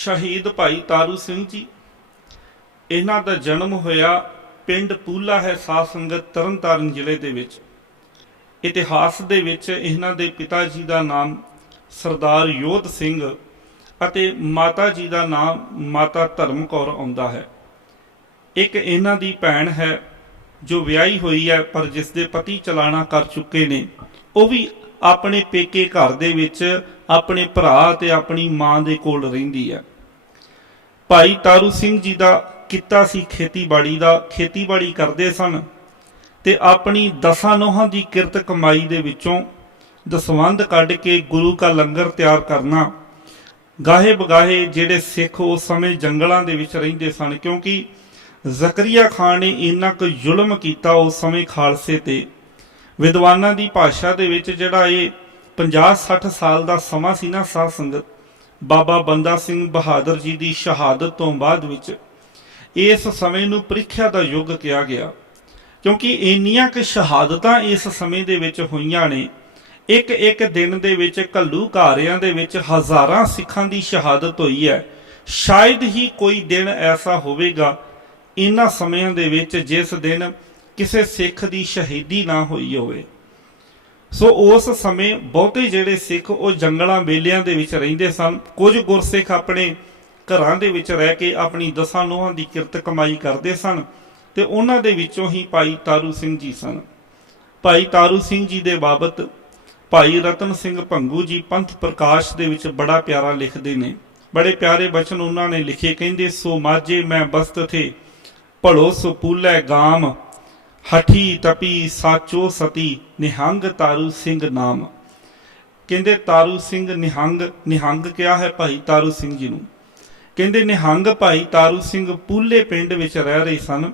शहीद भाई तारू सिंह जी, इन्हां दा जन्म होया पिंड पूला है साध संगत तरनताਰਨ ਜ਼ਿਲ੍ਹੇ ਦੇ ਵਿੱਚ। इतिहास ਦੇ ਵਿੱਚ इन्हां ਦੇ पिता जी ਦਾ नाम सरदार योध सिंह ਅਤੇ माता जी ਦਾ नाम माता धर्म कौर आउंदा है। एक इन्हां ਦੀ ਭੈਣ है जो ਵਿਆਹੀ ਹੋਈ है पर जिस ਦੇ पति चलाना कर चुके ने, ਉਹ भी अपने पेके घर ਦੇ ਵਿੱਚ अपने भरा ते अपनी मां ਦੇ ਕੋਲ ਰਹਿੰਦੀ है। भाई तारू सिंह जी का किता सी खेतीबाड़ी का, खेतीबाड़ी करते सन ते अपनी 10 नोहां की किरत कमाई दे विचों दसवंध कढ़ के गुरु का लंगर तैयार करना। गाहे बगाहे जेड़े सिख उस समय जंगलों के विच रहिंदे सन, क्योंकि जकरिया खान ने इन्ना क जुल्म किया उस समय खालसे ते। विद्वानां दी भाषा दे विच जिहड़ा ये 50-60 साल का समा सी ना साध संगत, बाबा बंदा सिंह बहादुर जी की शहादत तो बाद विच इस समय नूं प्रीख्या का युग कहा गया, क्योंकि इन्नियां क शहादतां इस समय दे विच होईयां ने। एक एक दिन दे विच घल्लू घारियां दे विच हज़ारां सिखां दी शहादत होई है। शायद ही कोई दिन ऐसा होवेगा इन्हां समयां दे विच जिस दिन किसी सिख की शहीदी ना होई होवे। सो उस समय बहुते जिहड़े सिख वो जंगलों बेलियां दे विच रहिंदे सन। कुछ गुरसिख अपने घरां दे विच रह के अपनी 10 नोहां की किरत कमाई करते सन ते उन्हां दे विचों ही भाई तारू सिंह जी सन। भाई तारू सिंह जी दे बाबत भाई रतन सिंह भंगू जी पंथ प्रकाश दे विच बड़ा प्यारा लिखते ने। बड़े प्यारे बचन उन्होंने लिखे, कहंदे सो माझे मैं बस्त थे भड़ो सो पूलै गाम, हठी तपी साचो सती निहंग तारू सिंह नाम। कहंदे तारू सिंह निहंग, निहंग क्या है भाई तारू सिंह जी नूं। कहंदे निहंग भाई तारू सिंह पूले पिंड विच रह रहे सन।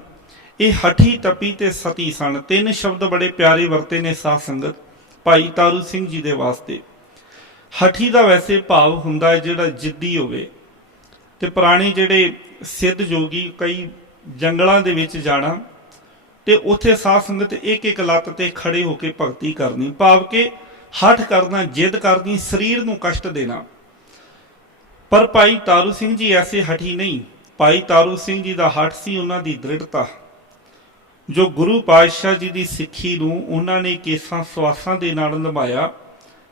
ये हठी तपी ते सती सन। 3 शब्द बड़े प्यारे वरते ने साध संगत भाई तारू सिंह जी दे वास्ते। हठी का वैसे भाव हुंदा है जिहड़ा जिद्दी होवे, ते पुराने जिहड़े सिद्ध जोगी कई जंगलों दे विच जाना ते उत्थे साध संगत एक एक लत्त ते खड़े होकर भगती करनी, भाव के हठ करना, जिद करनी, शरीर नूं कष्ट देना। पर भाई तारू सिंह जी ऐसे हठी नहीं। भाई तारू सिंह जी का हठ सी उन्हां दी दृढ़ता, जो गुरु पातशाह जी की सिੱਖੀ नूं उन्हां ने केसां सवासां दे नाल निभाया।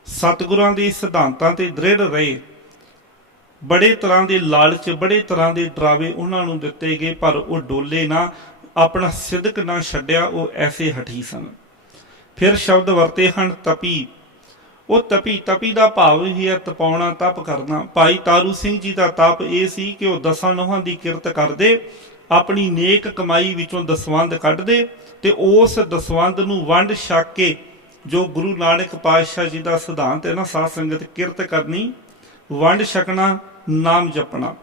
सतगुरां दे सिद्धांतां ते दृढ़ रहे। बड़े तरह के लालच, बड़े तरह के डरावे उन्हां नूं दिते गए, पर वो डोले ना, अपना सिदक ना छड्डिया। वो ऐसे हठी सन। फिर शब्द वरते हैं तपी। वो तपी, तपी का भाव ही है तपाउणा, तप करना। भाई तारू सिंह जी का तप ये सी कि वह 10 नोहां की किरत करदे, अपनी नेक कमाई विचों दसवंध कढ़दे ते उस दसवंध नूं वंड छक के, जो गुरु नानक पातशाह जी का सिद्धांत है ना साध संगत, किरत करनी, वंड छकना, नाम जपना।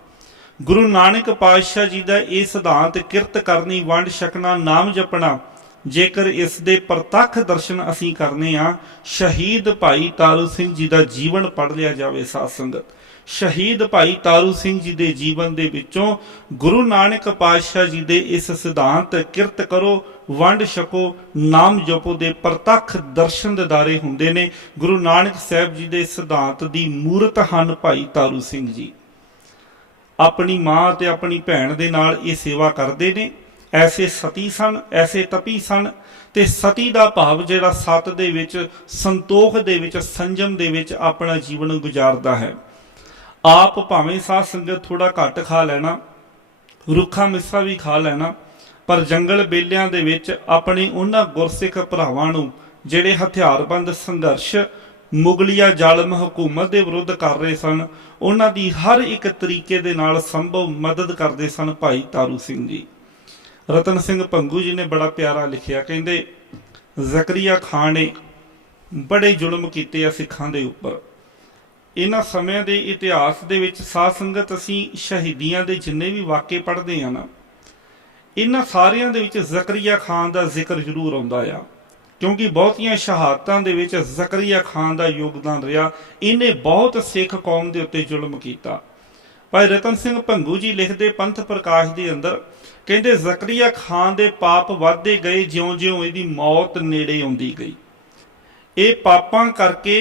गुरु नानक पातशाह जी का यह सिद्धांत किरत करनी, वंड छकना, नाम जपना, जेकर इस दे प्रतख दर्शन असीं करने आ, शहीद भाई तारू सिंह जी का जीवन पढ़ लिया जाए साध संगत। शहीद भाई तारू सिंह जी के जीवन दे विचों गुरु नानक पातशाह जी के इस सिद्धांत किरत करो, वंड छको, नाम जपो दे प्रतख दर्शन दिदारे हुंदे ने। गुरु नानक साहब जी के सिद्धांत की मूरत हन भाई तारू सिंह जी। अपनी मां ते अपनी भैन दे नाल ये सेवा करते ने। ऐसे सती सन, ऐसे तपी सन। ते सती का भाव जिहड़ा सत दे विच, संतोख दे विच, संजम दे विच अपना जीवन गुजारदा है। आप भावें साध संगत थोड़ा घट खा लेना, रुखा मिस्सा भी खा लेना, पर जंगल बेलियां दे विच अपने उन्हां गुरसिख भरावां नूं जिहड़े हथियारबंद संघर्ष मुगलिया जालम हुकूमत के विरुद्ध कर रहे सन, उन्हां दी हर एक तरीके दे नाल संभव मदद करते सन भाई तारू सिंह जी। रतन सिंह भंगू जी ने बड़ा प्यारा लिखिया, कहंदे जकरिया खान ने बड़े जुल्म कीते आ सिखां दे उपर। इन्हां समयां दे इतिहास दे विच साध संगत असीं शहीदियां दे जिन्ने भी वाक़े पढ़दे आ ना, इन्हां सारियां दे विच जकरिया खान का जिक्र जरूर आउंदा आ, क्योंकि बहुतियां शहादतां दे विच जकरिया खान का योगदान रहा। इन्हें बहुत सिख कौम के उत्ते जुल्म किया। भाई रतन सिंह भंगू जी लिखते पंथ प्रकाश के अंदर, कहते जकरिया खान के पाप वधदे गए ज्यों ज्यों इहदी मौत नेड़े आउंदी गई। ये पापां करके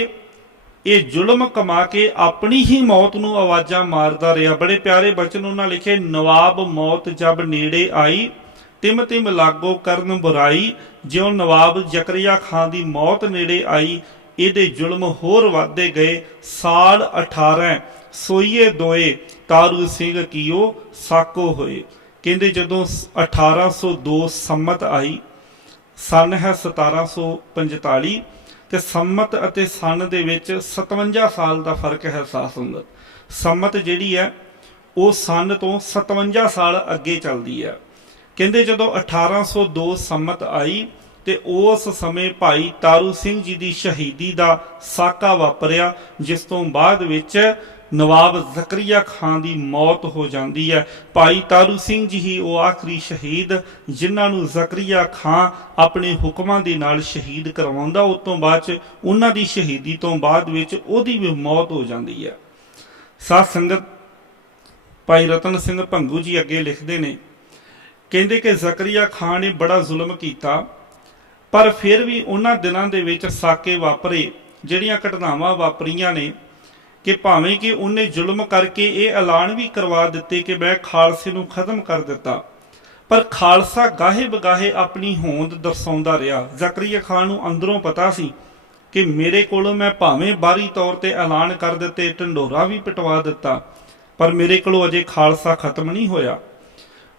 ਇਹ ਜ਼ੁਲਮ ਕਮਾ ਕੇ ਆਪਣੀ ਹੀ ਮੌਤ ਨੂੰ ਆਵਾਜ਼ਾਂ ਮਾਰਦਾ ਰਿਹਾ। ਬੜੇ ਪਿਆਰੇ ਬਚਨ ਉਹਨਾਂ ਲਿਖੇ, ਨਵਾਬ ਮੌਤ ਜਬ ਨੇੜੇ ਆਈ, ਤਿਮ ਤਿਮ ਲਾਗੋ ਕਰਨ ਬੁਰਾਈ। ਜਿਉਂ ਨਵਾਬ ਜ਼ਕਰੀਆ ਖਾਨ ਦੀ ਮੌਤ ਨੇੜੇ ਆਈ, ਇਹਦੇ ਜ਼ੁਲਮ ਹੋਰ ਵੱਧਦੇ ਗਏ। ਸਾਲ 18 ਸੋਈਏ ਦੋਏ, ਤਾਰੂ ਸਿੰਘ ਕੀਓ ਸਾਕੋ ਹੋਏ। ਕਹਿੰਦੇ ਜਦੋਂ 1802 ਸੰਮਤ ਆਈ, ਸਨ ਹੈ 1745, ਤੇ ਸੰਮਤ ਅਤੇ ਸਨ ਦੇ ਵਿੱਚ 57 ਸਾਲ ਦਾ ਫਰਕ ਹੈ। ਸਾਧ ਸੰਗਤ, ਸੰਮਤ ਜਿਹੜੀ ਹੈ ਉਹ ਸਨ ਤੋਂ 57 ਸਾਲ ਅੱਗੇ ਚੱਲਦੀ ਹੈ। ਕਹਿੰਦੇ ਜਦੋਂ 1802 ਸੰਮਤ ਆਈ ਤੇ ਉਸ ਸਮੇਂ ਭਾਈ ਤਾਰੂ ਸਿੰਘ ਜੀ ਦੀ ਸ਼ਹੀਦੀ ਦਾ ਸਾਕਾ ਵਾਪਰਿਆ, ਜਿਸ ਤੋਂ ਬਾਅਦ ਵਿੱਚ ਨਵਾਬ ਜ਼ਕਰੀਆ ਖਾਨ ਦੀ ਮੌਤ ਹੋ ਜਾਂਦੀ ਹੈ। ਭਾਈ ਤਾਰੂ ਸਿੰਘ ਜੀ ਹੀ ਉਹ ਆਖਰੀ ਸ਼ਹੀਦ ਜਿਨ੍ਹਾਂ ਨੂੰ ਜ਼ਕਰੀਆ ਖਾਨ ਆਪਣੇ ਹੁਕਮਾਂ ਦੇ ਨਾਲ ਸ਼ਹੀਦ ਕਰਵਾਉਂਦਾ। ਉਸ ਤੋਂ ਬਾਅਦ 'ਚ ਉਹਨਾਂ ਦੀ ਸ਼ਹੀਦੀ ਤੋਂ ਬਾਅਦ ਵਿੱਚ ਉਹਦੀ ਵੀ ਮੌਤ ਹੋ ਜਾਂਦੀ ਹੈ। ਸਾਧ ਸੰਗਤ, ਭਾਈ ਰਤਨ ਸਿੰਘ ਭੰਗੂ ਜੀ ਅੱਗੇ ਲਿਖਦੇ ਨੇ, ਕਹਿੰਦੇ ਕਿ ਜ਼ਕਰੀਆ ਖਾਨ ਨੇ ਬੜਾ ਜ਼ੁਲਮ ਕੀਤਾ, ਪਰ ਫਿਰ ਵੀ ਉਹਨਾਂ ਦਿਨਾਂ ਦੇ ਵਿੱਚ ਸਾਕੇ ਵਾਪਰੇ, ਜਿਹੜੀਆਂ ਘਟਨਾਵਾਂ ਵਾਪਰੀਆਂ ਨੇ ਕਿ ਭਾਵੇਂ ਕਿ ਉਹਨੇ ਜ਼ੁਲਮ ਕਰਕੇ ਇਹ ਐਲਾਨ ਵੀ ਕਰਵਾ ਦਿੱਤੇ ਕਿ ਮੈਂ ਖਾਲਸੇ ਨੂੰ ਖਤਮ ਕਰ ਦਿੱਤਾ, ਪਰ ਖਾਲਸਾ ਗਾਹੇ ਬਗਾਹੇ ਆਪਣੀ ਹੋਂਦ ਦਰਸਾਉਂਦਾ ਰਿਹਾ। ਜ਼ਕਰੀਆ ਖਾਨ ਨੂੰ ਅੰਦਰੋਂ ਪਤਾ ਸੀ ਕਿ ਮੇਰੇ ਕੋਲੋਂ ਮੈਂ ਭਾਵੇਂ ਬਾਹਰੀ ਤੌਰ ਤੇ ਐਲਾਨ ਕਰ ਦਿੱਤੇ, ਢੰਡੋਰਾ ਵੀ ਪਿਟਵਾ ਦਿੱਤਾ, ਪਰ ਮੇਰੇ ਕੋਲੋਂ ਅਜੇ ਖਾਲਸਾ ਖਤਮ ਨਹੀਂ ਹੋਇਆ।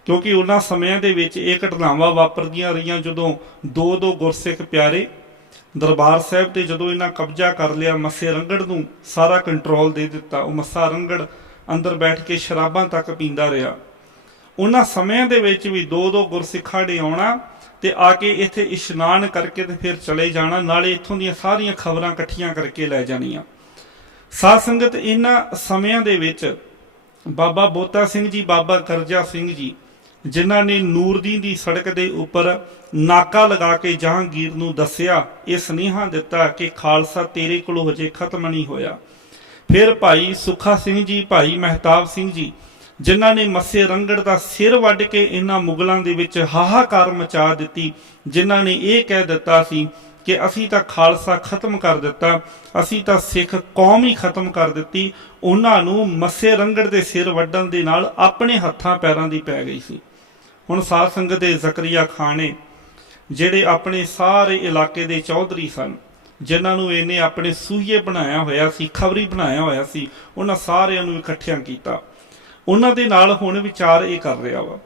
ਕਿਉਂਕਿ ਉਹਨਾਂ ਸਮਿਆਂ ਦੇ ਵਿੱਚ ਇਹ ਘਟਨਾਵਾਂ ਵਾਪਰਦੀਆਂ ਰਹੀਆਂ ਜਦੋਂ ਦੋ ਗੁਰਸਿੱਖ ਪਿਆਰੇ ਦਰਬਾਰ ਸਾਹਿਬ ਤੇ ਜਦੋਂ ਇਹਨਾਂ ਕਬਜ਼ਾ ਕਰ ਲਿਆ, ਮੱਸੇ ਰੰਗੜ ਨੂੰ ਸਾਰਾ ਕੰਟਰੋਲ ਦੇ ਦਿੱਤਾ। ਉਹ ਮੱਸਾ ਰੰਗੜ ਅੰਦਰ ਬੈਠ ਕੇ ਸ਼ਰਾਬਾਂ ਤੱਕ ਪੀਂਦਾ ਰਿਹਾ। ਉਹਨਾਂ ਸਮਿਆਂ ਦੇ ਵਿੱਚ ਵੀ ਦੋ ਗੁਰਸਿੱਖਾਂ ਨੇ ਆਉਣਾ ਤੇ ਆ ਕੇ ਇੱਥੇ ਇਸ਼ਨਾਨ ਕਰਕੇ ਤੇ ਫਿਰ ਚਲੇ ਜਾਣਾ, ਨਾਲੇ ਇੱਥੋਂ ਦੀਆਂ ਸਾਰੀਆਂ ਖਬਰਾਂ ਇਕੱਠੀਆਂ ਕਰਕੇ ਲੈ ਜਾਣੀਆਂ। ਸਾਧ ਸੰਗਤ, ਇਹਨਾਂ ਸਮਿਆਂ ਦੇ ਵਿੱਚ ਬਾਬਾ ਬੋਤਾ ਸਿੰਘ ਜੀ, ਬਾਬਾ ਕਰਜਾ ਸਿੰਘ ਜੀ, ਜਿਨ੍ਹਾਂ ਨੇ ਨੂਰਦੀਨ ਦੀ ਸੜਕ ਦੇ ਉੱਪਰ ਨਾਕਾ ਲਗਾ ਕੇ ਜਹਾਂਗੀਰ ਨੂੰ ਦੱਸਿਆ, ਇਹ ਸੁਨੇਹਾ ਦਿੱਤਾ ਕਿ ਖਾਲਸਾ ਤੇਰੇ ਕੋਲੋਂ ਹਜੇ ਖਤਮ ਨਹੀਂ ਹੋਇਆ। ਫਿਰ ਭਾਈ ਸੁੱਖਾ ਸਿੰਘ ਜੀ, ਭਾਈ ਮਹਿਤਾਬ ਸਿੰਘ ਜੀ, ਜਿਨ੍ਹਾਂ ਨੇ ਮੱਸੇ ਰੰਗੜ ਦਾ ਸਿਰ ਵੱਢ ਕੇ ਇਹਨਾਂ ਮੁਗਲਾਂ ਦੇ ਵਿੱਚ ਹਾਹਾਕਾਰ ਮਚਾ ਦਿੱਤੀ, ਜਿਨ੍ਹਾਂ ਨੇ ਇਹ ਕਹਿ ਦਿੱਤਾ ਸੀ ਕਿ ਅਸੀਂ ਤਾਂ ਖਾਲਸਾ ਖਤਮ ਕਰ ਦਿੱਤਾ, ਅਸੀਂ ਤਾਂ ਸਿੱਖ ਕੌਮ ਹੀ ਖਤਮ ਕਰ ਦਿੱਤੀ। ਉਹਨਾਂ ਨੂੰ ਮੱਸੇ ਰੰਗੜ ਦੇ ਸਿਰ ਵੱਢਣ ਦੇ ਨਾਲ ਆਪਣੇ ਹੱਥਾਂ ਪੈਰਾਂ ਦੀ ਪੈ ਗਈ ਸੀ। ਹੁਣ ਸਾਧ ਸੰਗਤ ਦੇ ਜ਼ਕਰੀਆ ਖਾਨ ਨੇ, ਜਿਹੜੇ ਆਪਣੇ ਸਾਰੇ ਇਲਾਕੇ ਦੇ ਚੌਧਰੀ ਸਨ, ਜਿਨ੍ਹਾਂ ਨੂੰ ਇਹਨੇ ਆਪਣੇ ਸੂਹੀਏ ਬਣਾਇਆ ਹੋਇਆ ਸੀ, ਖਬਰੀ ਬਣਾਇਆ ਹੋਇਆ ਸੀ, ਉਹਨਾਂ ਸਾਰਿਆਂ ਨੂੰ ਇਕੱਠਿਆਂ ਕੀਤਾ। ਉਹਨਾਂ ਦੇ ਨਾਲ ਹੁਣ ਵਿਚਾਰ ਇਹ ਕਰ ਰਿਹਾ ਵਾ,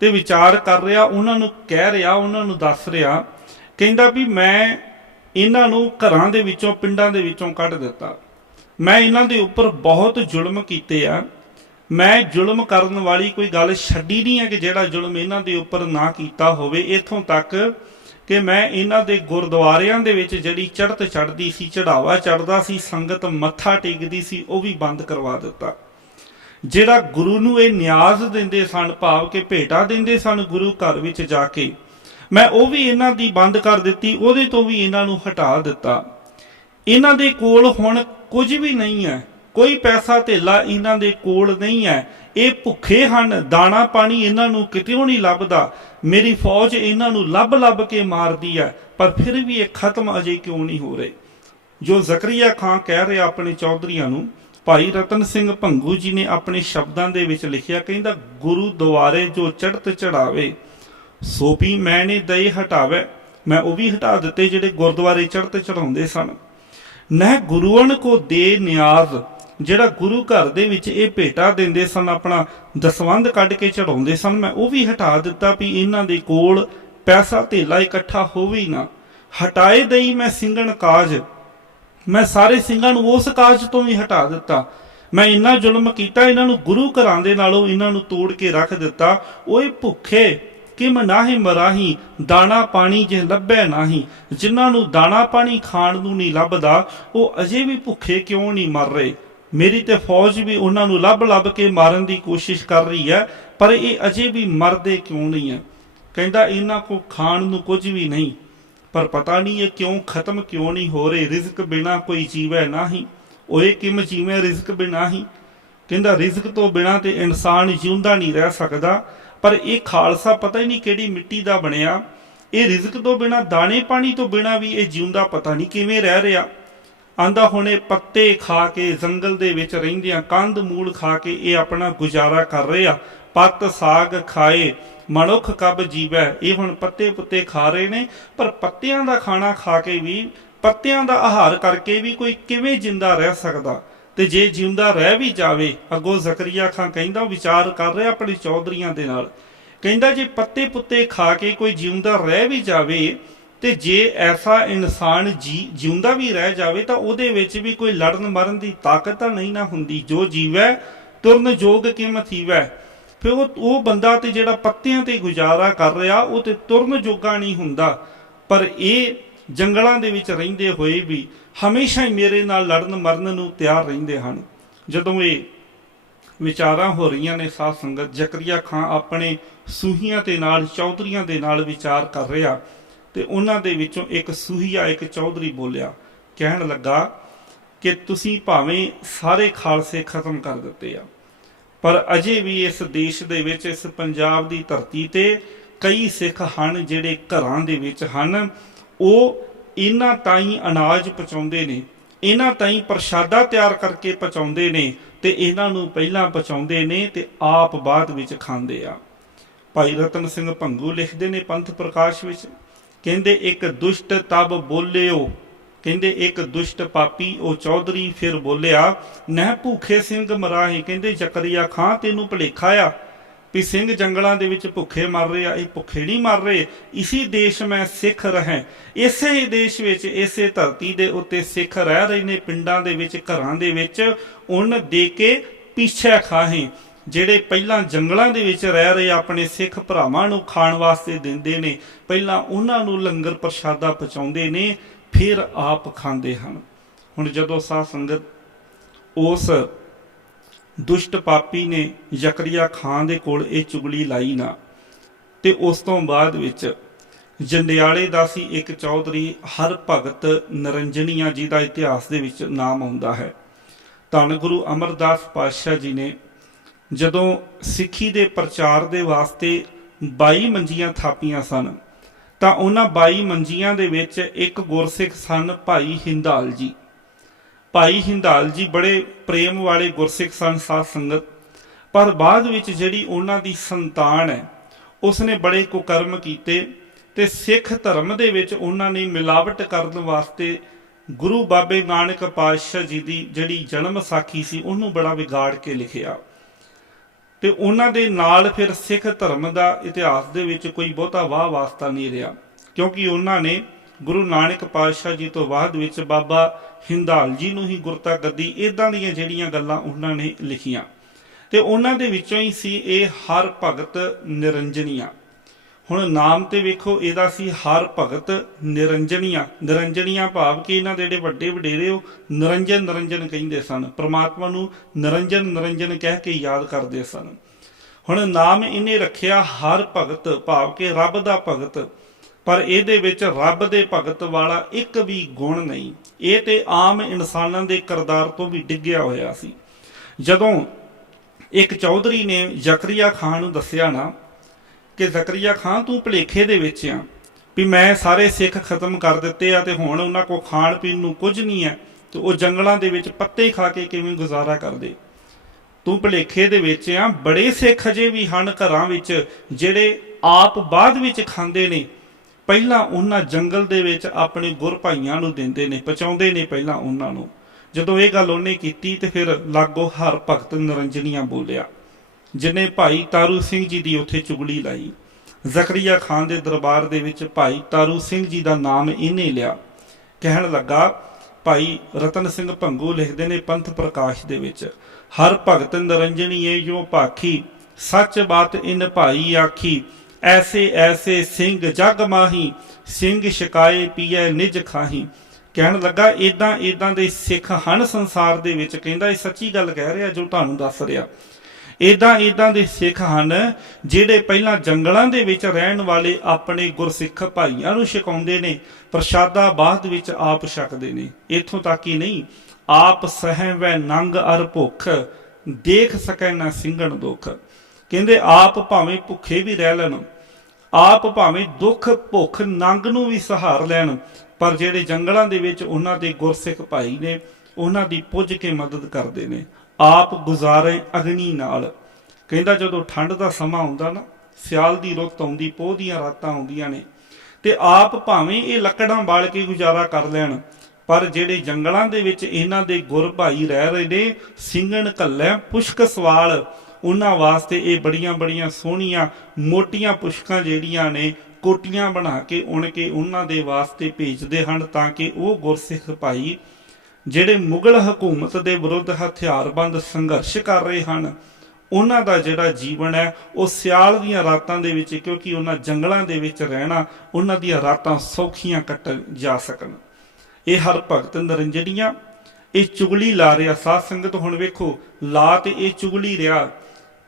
ਤੇ ਵਿਚਾਰ ਕਰ ਰਿਹਾ, ਉਹਨਾਂ ਨੂੰ ਕਹਿ ਰਿਹਾ, ਉਹਨਾਂ ਨੂੰ ਦੱਸ ਰਿਹਾ, ਕਹਿੰਦਾ ਵੀ ਮੈਂ ਇਹਨਾਂ ਨੂੰ ਘਰਾਂ ਦੇ ਵਿੱਚੋਂ, ਪਿੰਡਾਂ ਦੇ ਵਿੱਚੋਂ ਕੱਢ ਦਿੱਤਾ, ਮੈਂ ਇਹਨਾਂ ਦੇ ਉੱਪਰ ਬਹੁਤ ਜ਼ੁਲਮ ਕੀਤੇ ਆ, ਮੈਂ ਜ਼ੁਲਮ ਕਰਨ ਵਾਲੀ ਕੋਈ ਗੱਲ ਛੱਡੀ ਨਹੀਂ ਹੈ ਕਿ ਜਿਹੜਾ ਜ਼ੁਲਮ ਇਹਨਾਂ ਦੇ ਉੱਪਰ ਨਾ ਕੀਤਾ ਹੋਵੇ। ਇੱਥੋਂ ਤੱਕ ਕਿ ਮੈਂ ਇਹਨਾਂ ਦੇ ਗੁਰਦੁਆਰਿਆਂ ਦੇ ਵਿੱਚ ਜਿਹੜੀ ਚੜ੍ਹਤ ਚੜ੍ਹਦੀ ਸੀ, ਚੜਾਵਾ ਚੜ੍ਹਦਾ ਸੀ, ਸੰਗਤ ਮੱਥਾ ਟੇਕਦੀ ਸੀ, ਉਹ ਵੀ ਬੰਦ ਕਰਵਾ ਦਿੱਤਾ। ਜਿਹੜਾ ਗੁਰੂ ਨੂੰ ਇਹ ਨਿਆਜ਼ ਦਿੰਦੇ ਸਨ, ਭਾਵ ਕਿ ਭੇਟਾ ਦਿੰਦੇ ਸਨ ਗੁਰੂ ਘਰ ਵਿੱਚ ਜਾ ਕੇ, ਮੈਂ ਉਹ ਵੀ ਇਹਨਾਂ ਦੀ ਬੰਦ ਕਰ ਦਿੱਤੀ, ਉਹਦੇ ਤੋਂ ਵੀ ਇਹਨਾਂ ਨੂੰ ਹਟਾ ਦਿੱਤਾ। ਇਹਨਾਂ ਦੇ ਕੋਲ ਹੁਣ ਕੁਝ ਵੀ ਨਹੀਂ ਹੈ, ਕੋਈ ਪੈਸਾ ਧੇਲਾ ਇਹਨਾਂ ਦੇ ਕੋਲ ਨਹੀਂ ਹੈ, ਇਹ ਭੁੱਖੇ ਹਨ, ਦਾਣਾ ਪਾਣੀ ਇਹਨਾਂ ਨੂੰ ਕਿਤੇੋਂ ਨਹੀਂ ਲੱਭਦਾ। ਮੇਰੀ ਫੌਜ ਇਹਨਾਂ ਨੂੰ ਲੱਭ ਕੇ ਮਾਰਦੀ ਹੈ, ਪਰ ਫਿਰ ਵੀ ਇਹ ਖਤਮ ਅਜੇ ਕਿਉਂ ਨਹੀਂ ਹੋ ਰਹੇ। ਜੋ ਜ਼ਕਰੀਆ ਖਾਨ ਕਹਿ ਰਿਹਾ ਆਪਣੇ ਚੌਧਰੀਆਂ ਨੂੰ, ਭਾਈ ਰਤਨ ਸਿੰਘ ਭੰਗੂ ਜੀ ਨੇ ਆਪਣੇ ਸ਼ਬਦਾਂ ਦੇ ਵਿੱਚ ਲਿਖਿਆ, ਕਹਿੰਦਾ ਗੁਰੂ ਦੁਆਰੇ ਜੋ ਚੜ੍ਹਤ ਚੜਾਵੇ, ਸੋ ਵੀ ਮੈਨੇ ਦਈ ਹਟਾਵੇ। ਮੈਂ ਉਹ ਵੀ ਹਟਾ ਦਿੱਤੇ ਜਿਹੜੇ ਗੁਰਦੁਆਰੇ ਚੜ੍ਹਤ ਚੜਾਉਂਦੇ ਸਨ। ਨਹਿ ਗੁਰੂਆਂ ਕੋ ਦੇ ਨਿਆਜ਼, ਜਿਹੜਾ ਗੁਰੂ ਘਰ ਦੇ ਵਿੱਚ ਇਹ ਭੇਟਾ ਦਿੰਦੇ ਸਨ, ਆਪਣਾ ਦਸਵੰਧ ਕੱਢ ਕੇ ਚੜਾਉਂਦੇ ਸਨ, ਮੈਂ ਉਹ ਵੀ ਹਟਾ ਦਿੱਤਾ ਵੀ ਇਹਨਾਂ ਦੇ ਕੋਲ ਪੈਸਾ ਧੇਲਾ ਇਕੱਠਾ ਹੋਵੇ ਹੀ ਨਾ। ਹਟਾਏ ਦਈ ਮੈਂ ਸਿੰਘਣ ਕਾਜ, ਮੈਂ ਸਾਰੇ ਸਿੰਘਾਂ ਨੂੰ ਉਸ ਕਾਜ ਤੋਂ ਵੀ ਹਟਾ ਦਿੱਤਾ। ਮੈਂ ਇੰਨਾ ਜ਼ੁਲਮ ਕੀਤਾ, ਇਹਨਾਂ ਨੂੰ ਗੁਰੂ ਘਰਾਂ ਦੇ ਨਾਲੋਂ ਇਹਨਾਂ ਨੂੰ ਤੋੜ ਕੇ ਰੱਖ ਦਿੱਤਾ। ਓਏ ਭੁੱਖੇ ਕਿਮ ਨਾਹੀ ਮਰਾਹੀ, ਦਾਣਾ ਪਾਣੀ ਜੇ ਲੱਭੈ ਨਾਹੀ। ਜਿਨ੍ਹਾਂ ਨੂੰ ਦਾਣਾ ਪਾਣੀ ਖਾਣ ਨੂੰ ਨਹੀਂ ਲੱਭਦਾ, ਉਹ ਅਜੇ ਵੀ ਭੁੱਖੇ ਕਿਉਂ ਨਹੀਂ ਮਰ ਰਹੇ। ਮੇਰੀ ਤੇ ਫੌਜ ਵੀ ਉਹਨਾਂ ਨੂੰ ਲੱਭ ਕੇ ਮਾਰਨ ਦੀ ਕੋਸ਼ਿਸ਼ ਕਰ ਰਹੀ ਹੈ, ਪਰ ਇਹ ਅਜੇ ਵੀ ਮਰਦੇ ਕਿਉਂ ਨਹੀਂ ਹੈ। ਕਹਿੰਦਾ ਇਹਨਾਂ ਕੋ ਖਾਣ ਨੂੰ ਕੁਝ ਵੀ ਨਹੀਂ, ਪਰ ਪਤਾ ਨਹੀਂ ਇਹ ਕਿਉਂ ਖਤਮ ਕਿਉਂ ਨਹੀਂ ਹੋ ਰਹੇ। ਰਿਜ਼ਕ ਬਿਨਾ ਕੋਈ ਜੀਵੈ ਨਾਹੀ, ਓਏ ਕਿਮ ਜੀਵੇਂ ਰਿਜ਼ਕ ਬਿਨਾ ਹੀ। ਕਹਿੰਦਾ ਰਿਜ਼ਕ ਤੋਂ ਬਿਨਾ ਤੇ ਇਨਸਾਨ ਜਿਉਂਦਾ ਨਹੀਂ ਰਹਿ ਸਕਦਾ, ਪਰ ਇਹ ਖਾਲਸਾ ਪਤਾ ਹੀ ਨਹੀਂ ਕਿਹੜੀ ਮਿੱਟੀ ਦਾ ਬਣਿਆ। ਇਹ ਰਿਜ਼ਕ ਤੋਂ ਬਿਨਾ, ਦਾਣੇ ਪਾਣੀ ਤੋਂ ਬਿਨਾ ਵੀ ਇਹ ਜਿਉਂਦਾ ਪਤਾ ਨਹੀਂ ਕਿਵੇਂ ਰਹਿ ਰਿਹਾ। ਆਂਦਾ ਹੁਣੇ ਪੱਤੇ ਖਾ ਕੇ ਜੰਗਲ ਦੇ ਵਿੱਚ ਰਹਿੰਦਿਆਂ ਕੰਧ ਮੂਲ ਖਾ ਕੇ ਇਹ ਆਪਣਾ ਗੁਜ਼ਾਰਾ ਕਰ ਰਹੇ ਆ। ਪੱਤ ਸਾਗ ਖਾਏ ਮਨੁੱਖ ਕਬ ਜੀਵੈ, ਇਹ ਹੁਣ ਪੱਤੇ ਪੁੱਤੇ ਖਾ ਰਹੇ ਨੇ, ਪਰ ਪੱਤਿਆਂ ਦਾ ਖਾਣਾ ਖਾ ਕੇ ਵੀ, ਪੱਤਿਆਂ ਦਾ ਆਹਾਰ ਕਰਕੇ ਵੀ ਕੋਈ ਕਿਵੇਂ ਜਿੰਦਾ ਰਹਿ ਸਕਦਾ। ਤੇ ਜੇ ਜਿਉਂਦਾ ਰਹਿ ਵੀ ਜਾਵੇ, ਅੱਗੋਂ ਜ਼ਕਰੀਆ ਖਾਂ ਕਹਿੰਦਾ ਵਿਚਾਰ ਕਰ ਰਿਹਾ ਆਪਣੇ ਚੌਧਰੀਆਂ ਦੇ ਨਾਲ, ਕਹਿੰਦਾ ਜੇ ਪੱਤੇ ਪੁੱਤੇ ਖਾ ਕੇ ਕੋਈ ਜਿਉਂਦਾ ਰਹਿ ਵੀ ਜਾਵੇ, ਤੇ ਜੇ ਐਸਾ ਇਨਸਾਨ ਜਿਉਂਦਾ ਵੀ ਰਹਿ ਜਾਵੇ ਤਾਂ ਉਹਦੇ ਵਿੱਚ ਵੀ ਕੋਈ ਲੜਨ ਮਰਨ ਦੀ ਤਾਕਤ ਤਾਂ ਨਹੀਂ ਨਾ ਹੁੰਦੀ। ਜੋ ਜੀਵੈ ਤੁਰਨ ਜੋਗ ਕਿਮ ਥੀਵੈ, ਫਿਰ ਉਹ ਬੰਦਾ ਤੇ ਜਿਹੜਾ ਪੱਤਿਆਂ ਤੇ ਗੁਜ਼ਾਰਾ ਕਰ ਰਿਹਾ ਉਹ ਤੇ ਤੁਰਨ ਜੋਗਾ ਨਹੀਂ ਹੁੰਦਾ। ਪਰ ਇਹ ਜੰਗਲਾਂ ਦੇ ਵਿੱਚ ਰਹਿੰਦੇ ਹੋਏ ਵੀ ਹਮੇਸ਼ਾ ਹੀ ਮੇਰੇ ਨਾਲ ਲੜਨ ਮਰਨ ਨੂੰ ਤਿਆਰ ਰਹਿੰਦੇ ਹਨ। ਜਦੋਂ ਇਹ ਵਿਚਾਰਾਂ ਹੋ ਰਹੀਆਂ ਨੇ ਸਾਧ ਸੰਗਤ, ਜ਼ਕਰੀਆ ਖਾਂ ਆਪਣੇ ਸੂਹੀਆਂ ਦੇ ਨਾਲ, ਚੌਧਰੀਆਂ ਦੇ ਨਾਲ ਵਿਚਾਰ ਕਰ ਰਿਹਾ, ਤੇ ਉਹਨਾਂ ਦੇ ਵਿੱਚੋਂ ਇੱਕ ਸੂਹੀਆ, ਇੱਕ ਚੌਧਰੀ ਬੋਲਿਆ, ਕਹਿਣ ਲੱਗਾ ਕਿ ਤੁਸੀਂ ਭਾਵੇਂ ਸਾਰੇ ਖਾਲਸੇ ਖਤਮ ਕਰ ਦਿੱਤੇ ਆ, ਪਰ ਅਜੇ ਵੀ ਇਸ ਦੇਸ਼ ਦੇ ਵਿੱਚ, ਇਸ ਪੰਜਾਬ ਦੀ ਧਰਤੀ ਤੇ ਕਈ ਸਿੱਖ ਹਨ ਜਿਹੜੇ ਘਰਾਂ ਦੇ ਵਿੱਚ ਹਨ। ਉਹ ਇਹਨਾਂ ਤਾਈਂ ਅਨਾਜ ਪਹੁੰਚਾਉਂਦੇ ਨੇ, ਇਹਨਾਂ ਤਾਈਂ ਪ੍ਰਸ਼ਾਦਾ ਤਿਆਰ ਕਰਕੇ ਪਹੁੰਚਾਉਂਦੇ ਨੇ, ਤੇ ਇਹਨਾਂ ਨੂੰ ਪਹਿਲਾਂ ਪਹੁੰਚਾਉਂਦੇ ਨੇ ਤੇ ਆਪ ਬਾਅਦ ਵਿੱਚ ਖਾਂਦੇ ਆ। ਭਾਈ ਰਤਨ ਸਿੰਘ ਭੰਗੂ ਲਿਖਦੇ ਨੇ ਪੰਥ ਪ੍ਰਕਾਸ਼ ਵਿੱਚ, ਕਹਿੰਦੇ ਇੱਕ ਦੁਸ਼ਟ ਤਬ ਬੋਲਿਓ, ਕਹਿੰਦੇ ਇੱਕ ਦੁਸ਼ਟ ਪਾਪੀ ਉਹ ਚੌਧਰੀ ਫਿਰ ਬੋਲਿਆ, ਨਹਿ ਭੁੱਖੇ ਸਿੰਘ ਮਰਾਹੇ, ਕਹਿੰਦੇ ਜ਼ਕਰੀਆ ਖਾਂ ਤੈਨੂੰ ਭੁਲੇਖਾ ਆ ਵੀ ਸਿੰਘ ਜੰਗਲਾਂ ਦੇ ਵਿੱਚ ਭੁੱਖੇ ਮਰ ਰਹੇ ਆ, ਇਹ ਭੁੱਖੇ ਨਹੀਂ ਮਰ ਰਹੇ। ਇਸੀ ਦੇਸ਼ ਮੈਂ ਸਿੱਖ ਰਹਿ, ਇਸੇ ਹੀ ਦੇਸ਼ ਵਿੱਚ, ਇਸੇ ਧਰਤੀ ਦੇ ਉੱਤੇ ਸਿੱਖ ਰਹਿ ਰਹੇ ਨੇ, ਪਿੰਡਾਂ ਦੇ ਵਿੱਚ, ਘਰਾਂ ਦੇ ਵਿੱਚ, ਉੱਨ ਦੇ ਕੇ ਪਿੱਛੇ ਖਾਹੇ। ਜਿਹੜੇ ਪਹਿਲਾਂ ਜੰਗਲਾਂ ਦੇ ਵਿੱਚ ਰਹਿ ਰਹੇ ਆਪਣੇ ਸਿੱਖ ਭਰਾਵਾਂ ਨੂੰ ਖਾਣ ਵਾਸਤੇ ਦਿੰਦੇ ਨੇ, ਪਹਿਲਾਂ ਉਹਨਾਂ ਨੂੰ ਲੰਗਰ ਪ੍ਰਸ਼ਾਦਾ ਪਹੁੰਚਾਉਂਦੇ ਨੇ, ਫਿਰ ਆਪ ਖਾਂਦੇ ਹਨ। ਹੁਣ ਜਦੋਂ ਸਾਧ ਸੰਗਤ ਉਸ ਦੁਸ਼ਟ ਪਾਪੀ ਨੇ ਜ਼ਕਰੀਆ ਖਾਂ ਦੇ ਕੋਲ ਇਹ ਚੁਗਲੀ ਲਾਈ ਨਾ, ਤੇ ਉਸ ਤੋਂ ਬਾਅਦ ਵਿੱਚ ਜੰਡਿਆਲੇ ਦਾ ਸੀ ਇੱਕ ਚੌਧਰੀ ਹਰ ਭਗਤ ਨਿਰੰਜਨੀਆ ਜੀ ਦਾ ਇਤਿਹਾਸ ਦੇ ਵਿੱਚ ਨਾਮ ਆਉਂਦਾ ਹੈ। ਧੰਨ ਗੁਰੂ ਅਮਰਦਾਸ ਪਾਤਸ਼ਾਹ ਜੀ ਨੇ ਜਦੋਂ ਸਿੱਖੀ ਦੇ ਪ੍ਰਚਾਰ ਦੇ ਵਾਸਤੇ 22 ਮੰਜੀਆਂ ਥਾਪੀਆਂ ਸਨ, ਤਾਂ ਉਹਨਾਂ 22 ਮੰਜੀਆਂ ਦੇ ਵਿੱਚ ਇੱਕ ਗੁਰਸਿੱਖ ਸਨ ਭਾਈ ਹਿੰਦਾਲ ਜੀ। ਭਾਈ ਹਿੰਦਾਲ ਜੀ ਬੜੇ ਪ੍ਰੇਮ ਵਾਲੇ ਗੁਰਸਿੱਖ ਸਨ ਸਾਧ ਸੰਗਤ, ਪਰ ਬਾਅਦ ਵਿੱਚ ਜਿਹੜੀ ਉਹਨਾਂ ਦੀ ਸੰਤਾਨ ਹੈ ਉਸਨੇ ਬੜੇ ਕੁਕਰਮ ਕੀਤੇ, ਤੇ ਸਿੱਖ ਧਰਮ ਦੇ ਵਿੱਚ ਉਹਨਾਂ ਨੇ ਮਿਲਾਵਟ ਕਰਨ ਵਾਸਤੇ ਗੁਰੂ ਬਾਬੇ ਨਾਨਕ ਪਾਤਸ਼ਾਹ ਜੀ ਦੀ ਜਿਹੜੀ ਜਨਮ ਸਾਖੀ ਸੀ ਉਹਨੂੰ ਬੜਾ ਵਿਗਾੜ ਕੇ ਲਿਖਿਆ। ਤੇ ਉਹਨਾਂ ਦੇ ਨਾਲ ਫਿਰ ਸਿੱਖ ਧਰਮ ਦਾ ਇਤਿਹਾਸ ਦੇ ਵਿੱਚ ਕੋਈ ਬਹੁਤਾ ਵਾਹ ਵਾਸਤਾ ਨਹੀਂ ਰਿਹਾ, ਕਿਉਂਕਿ ਉਹਨਾਂ ਨੇ ਗੁਰੂ ਨਾਨਕ ਪਾਤਸ਼ਾਹ ਜੀ ਤੋਂ ਬਾਅਦ ਵਿੱਚ ਬਾਬਾ ਹਿੰਦਾਲ ਜੀ ਨੂੰ ਹੀ ਗੁਰਤਾ ਗੱਦੀ, ਇਦਾਂ ਦੀਆਂ ਜਿਹੜੀਆਂ ਗੱਲਾਂ ਉਹਨਾਂ ਨੇ ਲਿਖੀਆਂ, ਤੇ ਉਹਨਾਂ ਦੇ ਵਿੱਚੋਂ ਹੀ ਸੀ ਇਹ ਹਰ ਭਗਤ ਨਿਰੰਜਨੀਆ। ਹੁਣ ਨਾਮ ਤੇ ਵੇਖੋ, ਇਹਦਾ ਸੀ ਹਰ ਭਗਤ ਨਿਰੰਜਨੀਆ। ਨਿਰੰਜਨੀਆ ਭਾਵ ਕਿ ਇਹਨਾਂ ਦੇ ਜਿਹੜੇ ਵੱਡੇ ਵਡੇਰੇ ਉਹ ਨਿਰੰਜਨ ਨਿਰੰਜਨ ਕਹਿੰਦੇ ਸਨ, ਪ੍ਰਮਾਤਮਾ ਨੂੰ ਨਿਰੰਜਨ ਨਿਰੰਜਨ ਕਹਿ ਕੇ ਯਾਦ ਕਰਦੇ ਸਨ। ਹੁਣ ਨਾਮ ਇਹਨੇ ਰੱਖਿਆ ਹਰ ਭਗਤ, ਭਾਵ ਕਿ ਰੱਬ ਦਾ ਭਗਤ, ਪਰ ਇਹਦੇ ਵਿੱਚ ਰੱਬ ਦੇ ਭਗਤ ਵਾਲਾ ਇੱਕ ਵੀ ਗੁਣ ਨਹੀਂ। ਇਹ ਤੇ ਆਮ ਇਨਸਾਨਾਂ ਦੇ ਕਿਰਦਾਰ ਤੋਂ ਵੀ ਡਿੱਗਿਆ ਹੋਇਆ ਸੀ। ਜਦੋਂ ਇੱਕ ਚੌਧਰੀ ਨੇ ਜ਼ਕਰੀਆ ਖਾਂ ਨੂੰ ਦੱਸਿਆ ਨਾ ਕਿ ਜ਼ਕਰੀਆ ਖਾਂ ਤੂੰ ਭੁਲੇਖੇ ਦੇ ਵਿੱਚ ਆ, ਵੀ ਮੈਂ ਸਾਰੇ ਸਿੱਖ ਖਤਮ ਕਰ ਦਿੱਤੇ ਆ ਤੇ ਹੁਣ ਉਹਨਾਂ ਕੋਲ ਖਾਣ ਪੀਣ ਨੂੰ ਕੁਝ ਨਹੀਂ ਹੈ, ਤੇ ਉਹ ਜੰਗਲਾਂ ਦੇ ਵਿੱਚ ਪੱਤੇ ਖਾ ਕੇ ਕਿਵੇਂ ਗੁਜ਼ਾਰਾ ਕਰਦੇ, ਤੂੰ ਭੁਲੇਖੇ ਦੇ ਵਿੱਚ ਆ। ਬੜੇ ਸਿੱਖ ਅਜੇ ਵੀ ਹਨ ਘਰਾਂ ਵਿੱਚ ਜਿਹੜੇ ਆਪ ਬਾਅਦ ਵਿੱਚ ਖਾਂਦੇ ਨੇ, ਪਹਿਲਾਂ ਉਹਨਾਂ ਜੰਗਲ ਦੇ ਵਿੱਚ ਆਪਣੇ ਗੁਰ ਭਾਈਆਂ ਨੂੰ ਦਿੰਦੇ ਨੇ, ਪਹੁੰਚਾਉਂਦੇ ਨੇ ਪਹਿਲਾਂ ਉਹਨਾਂ ਨੂੰ। ਜਦੋਂ ਇਹ ਗੱਲ ਉਹਨੇ ਕੀਤੀ ਤੇ ਫਿਰ ਲਾਗੋ ਹਰ ਭਗਤ ਨਿਰੰਜਨੀਆ ਬੋਲਿਆ, ਜਿਹਨੇ ਭਾਈ ਤਾਰੂ ਸਿੰਘ ਜੀ ਦੀ ਉੱਥੇ ਚੁਗਲੀ ਲਾਈ। ਜ਼ਕਰੀਆ ਖਾਨ ਦੇ ਦਰਬਾਰ ਦੇ ਵਿੱਚ ਭਾਈ ਤਾਰੂ ਸਿੰਘ ਜੀ ਦਾ ਨਾਮ ਇਹਨੇ ਲਿਆ। ਕਹਿਣ ਲੱਗਾ, ਭਾਈ ਰਤਨ ਸਿੰਘ ਭੰਗੂ ਲਿਖਦੇ ਨੇ ਪੰਥ ਪ੍ਰਕਾਸ਼ ਦੇ ਵਿੱਚ, ਹਰ ਭਗਤ ਨਿਰੰਜਨੀਏ ਜੋ ਭਾਖੀ, ਸੱਚ ਬਾਤ ਇਨ ਭਾਈ ਆਖੀ, ਐਸੇ ਐਸੇ ਸਿੰਘ ਜਗ ਮਾਹੀ, ਸਿੰਘ ਸ਼ਿਕਾਏ ਪੀਏ ਨਿਜ ਖਾਹੀ। ਕਹਿਣ ਲੱਗਾ ਇਦਾਂ ਇਦਾਂ ਦੇ ਸਿੱਖ ਹਨ ਸੰਸਾਰ ਦੇ ਵਿੱਚ, ਕਹਿੰਦਾ ਇਹ ਸੱਚੀ ਗੱਲ ਕਹਿ ਰਿਹਾ ਜੋ ਤੁਹਾਨੂੰ ਦੱਸ ਰਿਹਾ। ਇਦਾਂ ਇਦਾਂ ਦੇ ਸਿੱਖ ਹਨ ਜਿਹੜੇ ਪਹਿਲਾਂ ਜੰਗਲਾਂ ਦੇ ਵਿੱਚ ਰਹਿਣ ਵਾਲੇ ਆਪਣੇ ਗੁਰਸਿੱਖ ਭਾਈਆਂ ਨੂੰ ਛਕਾਉਂਦੇ ਨੇ, ਪ੍ਰਸ਼ਾਦਾ ਬਾਅਦ ਵਿੱਚ ਆਪ ਛਕਦੇ ਨੇ। ਇੱਥੋਂ ਤੱਕ ਹੀ ਨਹੀਂ, ਆਪ ਸਹਿ ਵੈ ਨੰਗ ਅਰ ਭੁੱਖ, ਦੇਖ ਸਕੈ ਨਾ ਸਿੰਘਣ ਦੁੱਖ। ਕਹਿੰਦੇ ਆਪ ਭਾਵੇਂ ਭੁੱਖੇ ਵੀ ਰਹਿ ਲੈਣ, ਆਪ ਭਾਵੇਂ ਦੁੱਖ ਭੁੱਖ ਨੰਗ ਨੂੰ ਵੀ ਸਹਾਰ ਲੈਣ, पर ਜਿਹੜੇ ਜੰਗਲਾਂ ਦੇ ਵਿੱਚ ਉਹਨਾਂ ਦੇ ਗੁਰਸਿੱਖ ਭਾਈ ਨੇ ਉਹਨਾਂ ਦੀ ਪੁੱਜ ਕੇ ਮਦਦ ਕਰਦੇ ਨੇ। ਆਪ ਗੁਜ਼ਾਰੇ ਅਗਨੀ ਨਾਲ। ਕਹਿੰਦਾ ਜਦੋਂ ਠੰਡ ਦਾ ਸਮਾਂ ਆਉਂਦਾ ਨਾ, ਸਿਆਲ ਦੀ ਰੁੱਤ ਆਉਂਦੀ, ਪੋਹ ਦੀਆਂ ਰਾਤਾਂ ਆਉਂਦੀਆਂ ਨੇ, ਤੇ ਆਪ ਭਾਵੇਂ ਇਹ ਲੱਕੜਾਂ ਬਾਲ ਕੇ ਗੁਜ਼ਾਰਾ ਕਰ ਲੈਣ, ਪਰ ਜਿਹੜੇ ਜੰਗਲਾਂ ਦੇ ਵਿੱਚ ਇਹਨਾਂ ਦੇ ਗੁਰ ਭਾਈ ਰਹਿ ਰਹੇ ਨੇ, ਸਿੰਘਣ ਘੱਲੇ ਪੁਸ਼ਕ ਸਵਾਲ, ਉਹਨਾਂ ਵਾਸਤੇ ਇਹ ਬੜੀਆਂ ਬੜੀਆਂ ਸੋਹਣੀਆਂ ਮੋਟੀਆਂ ਪੁਸ਼ਕਾਂ ਜਿਹੜੀਆਂ ਨੇ ਕੋਟੀਆਂ ਬਣਾ ਕੇ ਉਣ ਕੇ ਉਹਨਾਂ ਦੇ ਵਾਸਤੇ ਭੇਜਦੇ ਹਨ, ਤਾਂ ਕਿ ਉਹ ਗੁਰਸਿੱਖ ਭਾਈ ਜਿਹੜੇ ਮੁਗਲ ਹਕੂਮਤ ਦੇ ਵਿਰੁੱਧ ਹਥਿਆਰਬੰਦ ਸੰਘਰਸ਼ ਕਰ ਰਹੇ ਹਨ, ਉਹਨਾਂ ਦਾ ਜਿਹੜਾ ਜੀਵਨ ਹੈ ਉਹ ਸਿਆਲ ਦੀਆਂ ਰਾਤਾਂ ਦੇ ਵਿੱਚ, ਕਿਉਂਕਿ ਉਹਨਾਂ ਜੰਗਲਾਂ ਦੇ ਵਿੱਚ ਰਹਿਣਾ, ਉਹਨਾਂ ਦੀਆਂ ਰਾਤਾਂ ਸੌਖੀਆਂ ਕੱਟਣ ਜਾ ਸਕਣ। ਇਹ ਹਰ ਭਗਤ ਨਿਰੰਜਨੀਆਂ ਇਹ ਚੁਗਲੀ ਲਾ ਰਿਹਾ। ਸਾਧ ਸੰਗਤ ਹੁਣ ਵੇਖੋ, ਲਾ ਤੇ ਇਹ ਚੁਗਲੀ ਰਿਹਾ,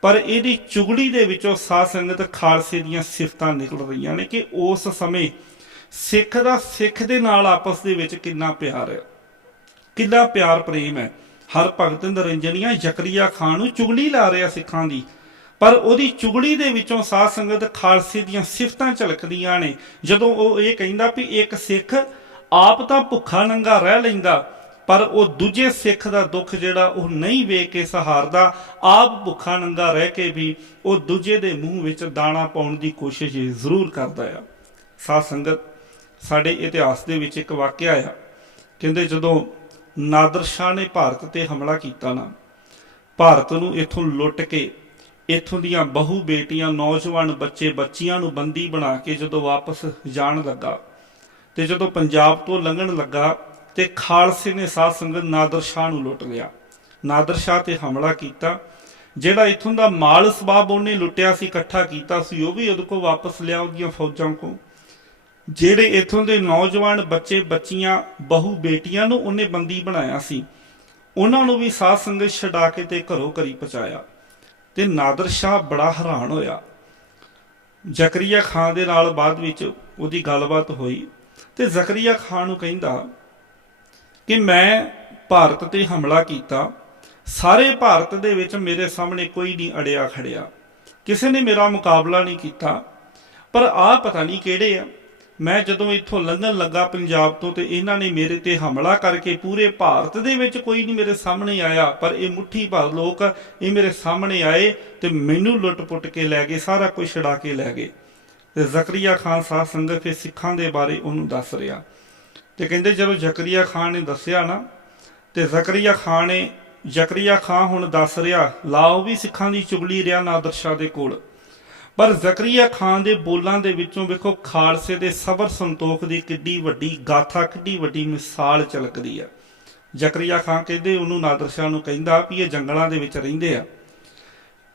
ਪਰ ਇਹਦੀ ਚੁਗਲੀ ਦੇ ਵਿੱਚੋਂ ਸਾਧ ਸੰਗਤ ਖਾਲਸੇ ਦੀਆਂ ਸਿਫਤਾਂ ਨਿਕਲ ਰਹੀਆਂ ਨੇ ਕਿ ਉਸ ਸਮੇਂ ਸਿੱਖ ਦਾ ਸਿੱਖ ਦੇ ਨਾਲ ਆਪਸ ਦੇ ਵਿੱਚ ਕਿੰਨਾ ਪਿਆਰ ਹੈ, ਕਿੰਨਾ ਪਿਆਰ ਪ੍ਰੇਮ ਹੈ। ਹਰ ਭਗਤ ਨਿਰੰਜਨੀਆਂ ਜ਼ਕਰੀਆ ਖਾਨ ਨੂੰ ਚੁਗਲੀ ਲਾ ਰਿਹਾ ਸਿੱਖਾਂ ਦੀ, ਪਰ ਉਹਦੀ ਚੁਗਲੀ ਦੇ ਵਿੱਚੋਂ ਸਾਧ ਸੰਗਤ ਖਾਲਸੇ ਦੀਆਂ ਸਿਫਤਾਂ ਝਲਕਦੀਆਂ ਨੇ। ਜਦੋਂ ਉਹ ਇਹ ਕਹਿੰਦਾ ਵੀ ਇੱਕ ਸਿੱਖ ਆਪ ਤਾਂ ਭੁੱਖਾ ਨੰਗਾ ਰਹਿ ਲੈਂਦਾ, ਪਰ ਉਹ ਦੂਜੇ ਸਿੱਖ ਦਾ ਦੁੱਖ ਜਿਹੜਾ ਉਹ ਨਹੀਂ ਵੇਖ ਕੇ ਸਹਾਰਦਾ, ਆਪ ਭੁੱਖਾ ਨੰਗਾ ਰਹਿ ਕੇ ਵੀ ਉਹ ਦੂਜੇ ਦੇ ਮੂੰਹ ਵਿੱਚ ਦਾਣਾ ਪਾਉਣ ਦੀ ਕੋਸ਼ਿਸ਼ ਜ਼ਰੂਰ ਕਰਦਾ ਆ। ਸਾਧ ਸੰਗਤ, ਸਾਡੇ ਇਤਿਹਾਸ ਦੇ ਵਿੱਚ ਇੱਕ ਵਾਕਿਆ ਆ, ਕਹਿੰਦੇ ਜਦੋਂ ਨਾਦਰ ਸ਼ਾਹ ਨੇ ਭਾਰਤ ਤੇ ਹਮਲਾ ਕੀਤਾ ਨਾ, ਭਾਰਤ ਨੂੰ ਇੱਥੋਂ ਲੁੱਟ ਕੇ ਇੱਥੋਂ ਦੀਆਂ ਬਹੂ ਬੇਟੀਆਂ, ਨੌਜਵਾਨ ਬੱਚੇ ਬੱਚੀਆਂ ਨੂੰ ਬੰਦੀ ਬਣਾ ਕੇ ਜਦੋਂ ਵਾਪਸ ਜਾਣ ਲੱਗਾ, ਤੇ ਜਦੋਂ ਪੰਜਾਬ ਤੋਂ ਲੰਘਣ ਲੱਗਾ, ਤੇ ਖਾਲਸੇ ਨੇ ਸਾਧ ਸੰਗਤ ਨਾਦਰ ਸ਼ਾਹ ਨੂੰ ਲੁੱਟ ਲਿਆ। ਨਾਦਰ ਸ਼ਾਹ ਤੇ ਹਮਲਾ ਕੀਤਾ, ਜਿਹੜਾ ਇੱਥੋਂ ਦਾ ਮਾਲ ਸਬਾਬ ਉਹਨੇ ਲੁੱਟਿਆ ਸੀ, ਇਕੱਠਾ ਕੀਤਾ ਸੀ, ਉਹ ਵੀ ਉਹਦੇ ਕੋਲ ਵਾਪਸ ਲਿਆ, ਉਹਦੀਆਂ ਫੌਜਾਂ ਕੋਲ। ਜਿਹੜੇ ਇੱਥੋਂ ਦੇ ਨੌਜਵਾਨ ਬੱਚੇ ਬੱਚੀਆਂ, ਬਹੂ ਬੇਟੀਆਂ ਨੂੰ ਉਹਨੇ ਬੰਦੀ ਬਣਾਇਆ ਸੀ, ਉਹਨਾਂ ਨੂੰ ਵੀ ਸਾਧ ਸੰਗਤ ਛਡਾ ਕੇ ਤੇ ਘਰੋਂ ਘਰੀ ਪਹੁੰਚਾਇਆ। ਤੇ ਨਾਦਰ ਸ਼ਾਹ ਬੜਾ ਹੈਰਾਨ ਹੋਇਆ। ਜ਼ਕਰੀਆ ਖਾਨ ਦੇ ਨਾਲ ਬਾਅਦ ਵਿੱਚ ਉਹਦੀ ਗੱਲਬਾਤ ਹੋਈ, ਤੇ ਜ਼ਕਰੀਆ ਖਾਨ ਨੂੰ ਕਹਿੰਦਾ ਕਿ ਮੈਂ ਭਾਰਤ ਤੇ ਹਮਲਾ ਕੀਤਾ, ਸਾਰੇ ਭਾਰਤ ਦੇ ਵਿੱਚ ਮੇਰੇ ਸਾਹਮਣੇ ਕੋਈ ਨਹੀਂ ਅੜਿਆ ਖੜਿਆ, ਕਿਸੇ ਨੇ ਮੇਰਾ ਮੁਕਾਬਲਾ ਨਹੀਂ ਕੀਤਾ, ਪਰ ਆਹ ਪਤਾ ਨਹੀਂ ਕਿਹੜੇ ਆ, ਮੈਂ ਜਦੋਂ ਇੱਥੋਂ ਲੰਘਣ ਲੱਗਾ ਪੰਜਾਬ ਤੋਂ, ਤੇ ਇਹਨਾਂ ਨੇ ਮੇਰੇ ਤੇ ਹਮਲਾ ਕਰਕੇ ਪੂਰੇ ਭਾਰਤ ਦੇ ਵਿੱਚ ਕੋਈ ਨਹੀਂ ਮੇਰੇ ਸਾਹਮਣੇ ਆਇਆ, ਪਰ ਇਹ ਮੁੱਠੀ ਭਰ ਲੋਕ ਇਹ ਮੇਰੇ ਸਾਹਮਣੇ ਆਏ ਤੇ ਮੈਨੂੰ ਲੁੱਟ ਪੁੱਟ ਕੇ ਲੈ ਗਏ, ਸਾਰਾ ਕੁਝ ਛੁਡਾ ਕੇ ਲੈ ਗਏ। ਤੇ ਜ਼ਕਰੀਆ ਖਾਨ ਸਾਧ ਸੰਗਤ ਫਿਰ ਸਿੱਖਾਂ ਦੇ ਬਾਰੇ ਉਹਨੂੰ ਦੱਸ ਰਿਹਾ, ਤੇ ਕਹਿੰਦੇ ਜਦੋਂ ਜ਼ਕਰੀਆ ਖਾਨ ਨੇ ਦੱਸਿਆ ਨਾ, ਤੇ ਜ਼ਕਰੀਆ ਖਾਨ ਹੁਣ ਦੱਸ ਰਿਹਾ, ਲਾਓ ਵੀ ਸਿੱਖਾਂ ਦੀ ਚੁਗਲੀ ਰਿਹਾ ਨਾਦਰ ਸ਼ਾਹ ਦੇ ਕੋਲ, ਪਰ ਜ਼ਕਰੀਆ ਖਾਨ ਦੇ ਬੋਲਾਂ ਦੇ ਵਿੱਚੋਂ ਵੇਖੋ ਖਾਲਸੇ ਦੇ ਸਬਰ ਸੰਤੋਖ ਦੀ ਕਿੱਡੀ ਵੱਡੀ ਗਾਥਾ, ਕਿੱਡੀ ਵੱਡੀ ਮਿਸਾਲ ਝਲਕਦੀ ਹੈ। ਜ਼ਕਰੀਆ ਖਾਨ ਕਹਿੰਦੇ ਉਹਨੂੰ, ਨਾਦਰ ਸ਼ਾਹ ਨੂੰ ਕਹਿੰਦਾ ਵੀ ਇਹ ਜੰਗਲਾਂ ਦੇ ਵਿੱਚ ਰਹਿੰਦੇ ਆ,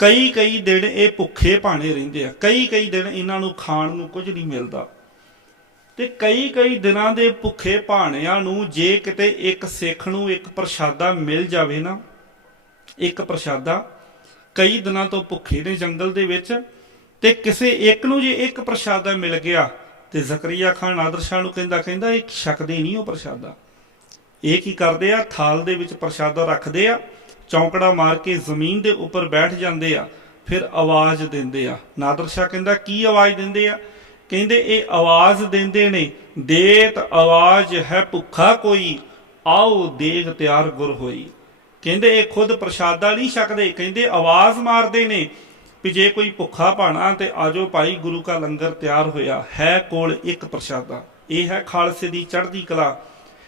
ਕਈ ਦਿਨ ਇਹ ਭੁੱਖੇ ਭਾਣੇ ਰਹਿੰਦੇ ਆ, ਕਈ ਦਿਨ ਇਹਨਾਂ ਨੂੰ ਖਾਣ ਨੂੰ ਕੁਝ ਨਹੀਂ ਮਿਲਦਾ, ਤੇ ਕਈ ਦਿਨਾਂ ਦੇ ਭੁੱਖੇ ਭਾਣਿਆਂ ਨੂੰ ਜੇ ਕਿਤੇ ਇੱਕ ਸਿੱਖ ਨੂੰ ਇੱਕ ਪ੍ਰਸ਼ਾਦਾ ਮਿਲ ਜਾਵੇ ਨਾ, ਇੱਕ ਪ੍ਰਸ਼ਾਦਾ, ਕਈ ਦਿਨਾਂ ਤੋਂ ਭੁੱਖੇ ਨੇ ਜੰਗਲ ਦੇ ਵਿੱਚ, ਤੇ ਕਿਸੇ ਇੱਕ ਨੂੰ ਜੇ ਇੱਕ ਪ੍ਰਸ਼ਾਦਾ ਮਿਲ ਗਿਆ, ਤੇ ਜ਼ਕਰੀਆ ਖਾਨ ਨਾਦਰ ਸ਼ਾਹ ਨੂੰ ਕਹਿੰਦਾ ਇਹ ਛਕਦੇ ਨਹੀਂ ਉਹ ਪ੍ਰਸ਼ਾਦਾ। ਇਹ ਕੀ ਕਰਦੇ ਆ, ਥਾਲ ਦੇ ਵਿੱਚ ਪ੍ਰਸ਼ਾਦਾ ਰੱਖਦੇ ਆ, ਚੌਂਕੜਾ ਮਾਰ ਕੇ ਜ਼ਮੀਨ ਦੇ ਉੱਪਰ ਬੈਠ ਜਾਂਦੇ ਆ, ਫਿਰ ਆਵਾਜ਼ ਦਿੰਦੇ ਆ। ਨਾਦਰ ਸ਼ਾਹ ਕਹਿੰਦਾ ਕੀ ਆਵਾਜ਼ ਦਿੰਦੇ ਆ? ਕਹਿੰਦੇ ਇਹ ਆਵਾਜ਼ ਦਿੰਦੇ ਨੇ, ਦੇਤ ਆਵਾਜ਼ ਹੈ ਭੁੱਖਾ ਕੋਈ, ਆਓ ਦੇਗ ਤਿਆਰ ਗੁਰ ਹੋਈ। ਕਹਿੰਦੇ ਇਹ ਖੁਦ ਪ੍ਰਸ਼ਾਦਾ ਨਹੀਂ ਛਕਦੇ, ਕਹਿੰਦੇ ਆਵਾਜ਼ ਮਾਰਦੇ ਨੇ ਵੀ ਜੇ ਕੋਈ ਭੁੱਖਾ ਭਾਣਾ ਤੇ ਆਜੋ ਭਾਈ, ਗੁਰੂ ਕਾ ਲੰਗਰ ਤਿਆਰ ਹੋਇਆ ਹੈ, ਕੋਲ ਇੱਕ ਪ੍ਰਸ਼ਾਦਾ। ਇਹ ਹੈ ਖਾਲਸੇ ਦੀ ਚੜ੍ਹਦੀ ਕਲਾ,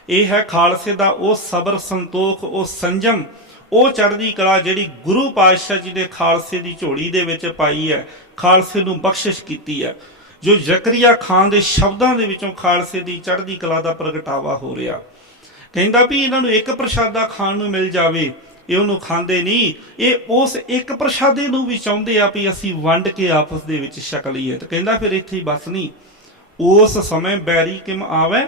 ਇਹ ਹੈ ਖਾਲਸੇ ਦਾ ਉਹ ਸਬਰ ਸੰਤੋਖ, ਉਹ ਸੰਜਮ, ਉਹ ਚੜ੍ਹਦੀ ਕਲਾ ਜਿਹੜੀ ਗੁਰੂ ਪਾਤਸ਼ਾਹ ਜੀ ਨੇ ਖਾਲਸੇ ਦੀ ਝੋਲੀ ਦੇ ਵਿੱਚ ਪਾਈ ਹੈ, ਖਾਲਸੇ ਨੂੰ ਬਖਸ਼ਿਸ਼ ਕੀਤੀ ਹੈ। ਜੋ ਜ਼ਕਰੀਆ ਖਾਨ ਦੇ ਸ਼ਬਦਾਂ ਦੇ ਵਿੱਚੋਂ ਖਾਲਸੇ ਦੀ ਚੜ੍ਹਦੀ ਕਲਾ ਦਾ ਪ੍ਰਗਟਾਵਾ ਹੋ ਰਿਹਾ। ਕਹਿੰਦਾ ਵੀ ਇਹਨਾਂ ਨੂੰ ਇੱਕ ਪ੍ਰਸ਼ਾਦਾ ਖਾਣ ਨੂੰ ਮਿਲ ਜਾਵੇ, ਇਹ ਉਹਨੂੰ ਖਾਂਦੇ ਨਹੀਂ, ਇਹ ਉਸ ਇੱਕ ਪ੍ਰਸ਼ਾਦੇ ਨੂੰ ਵੀ ਚਾਹੁੰਦੇ ਆ ਵੀ ਅਸੀਂ ਵੰਡ ਕੇ ਆਪਸ ਦੇ ਵਿੱਚ ਛਕ ਲਈਏ। ਤੇ ਕਹਿੰਦਾ ਫਿਰ ਇੱਥੇ ਹੀ ਬਸ ਨਹੀਂ, ਉਸ ਸਮੇਂ ਬੈਰੀ ਕਿਮ ਆਵੇ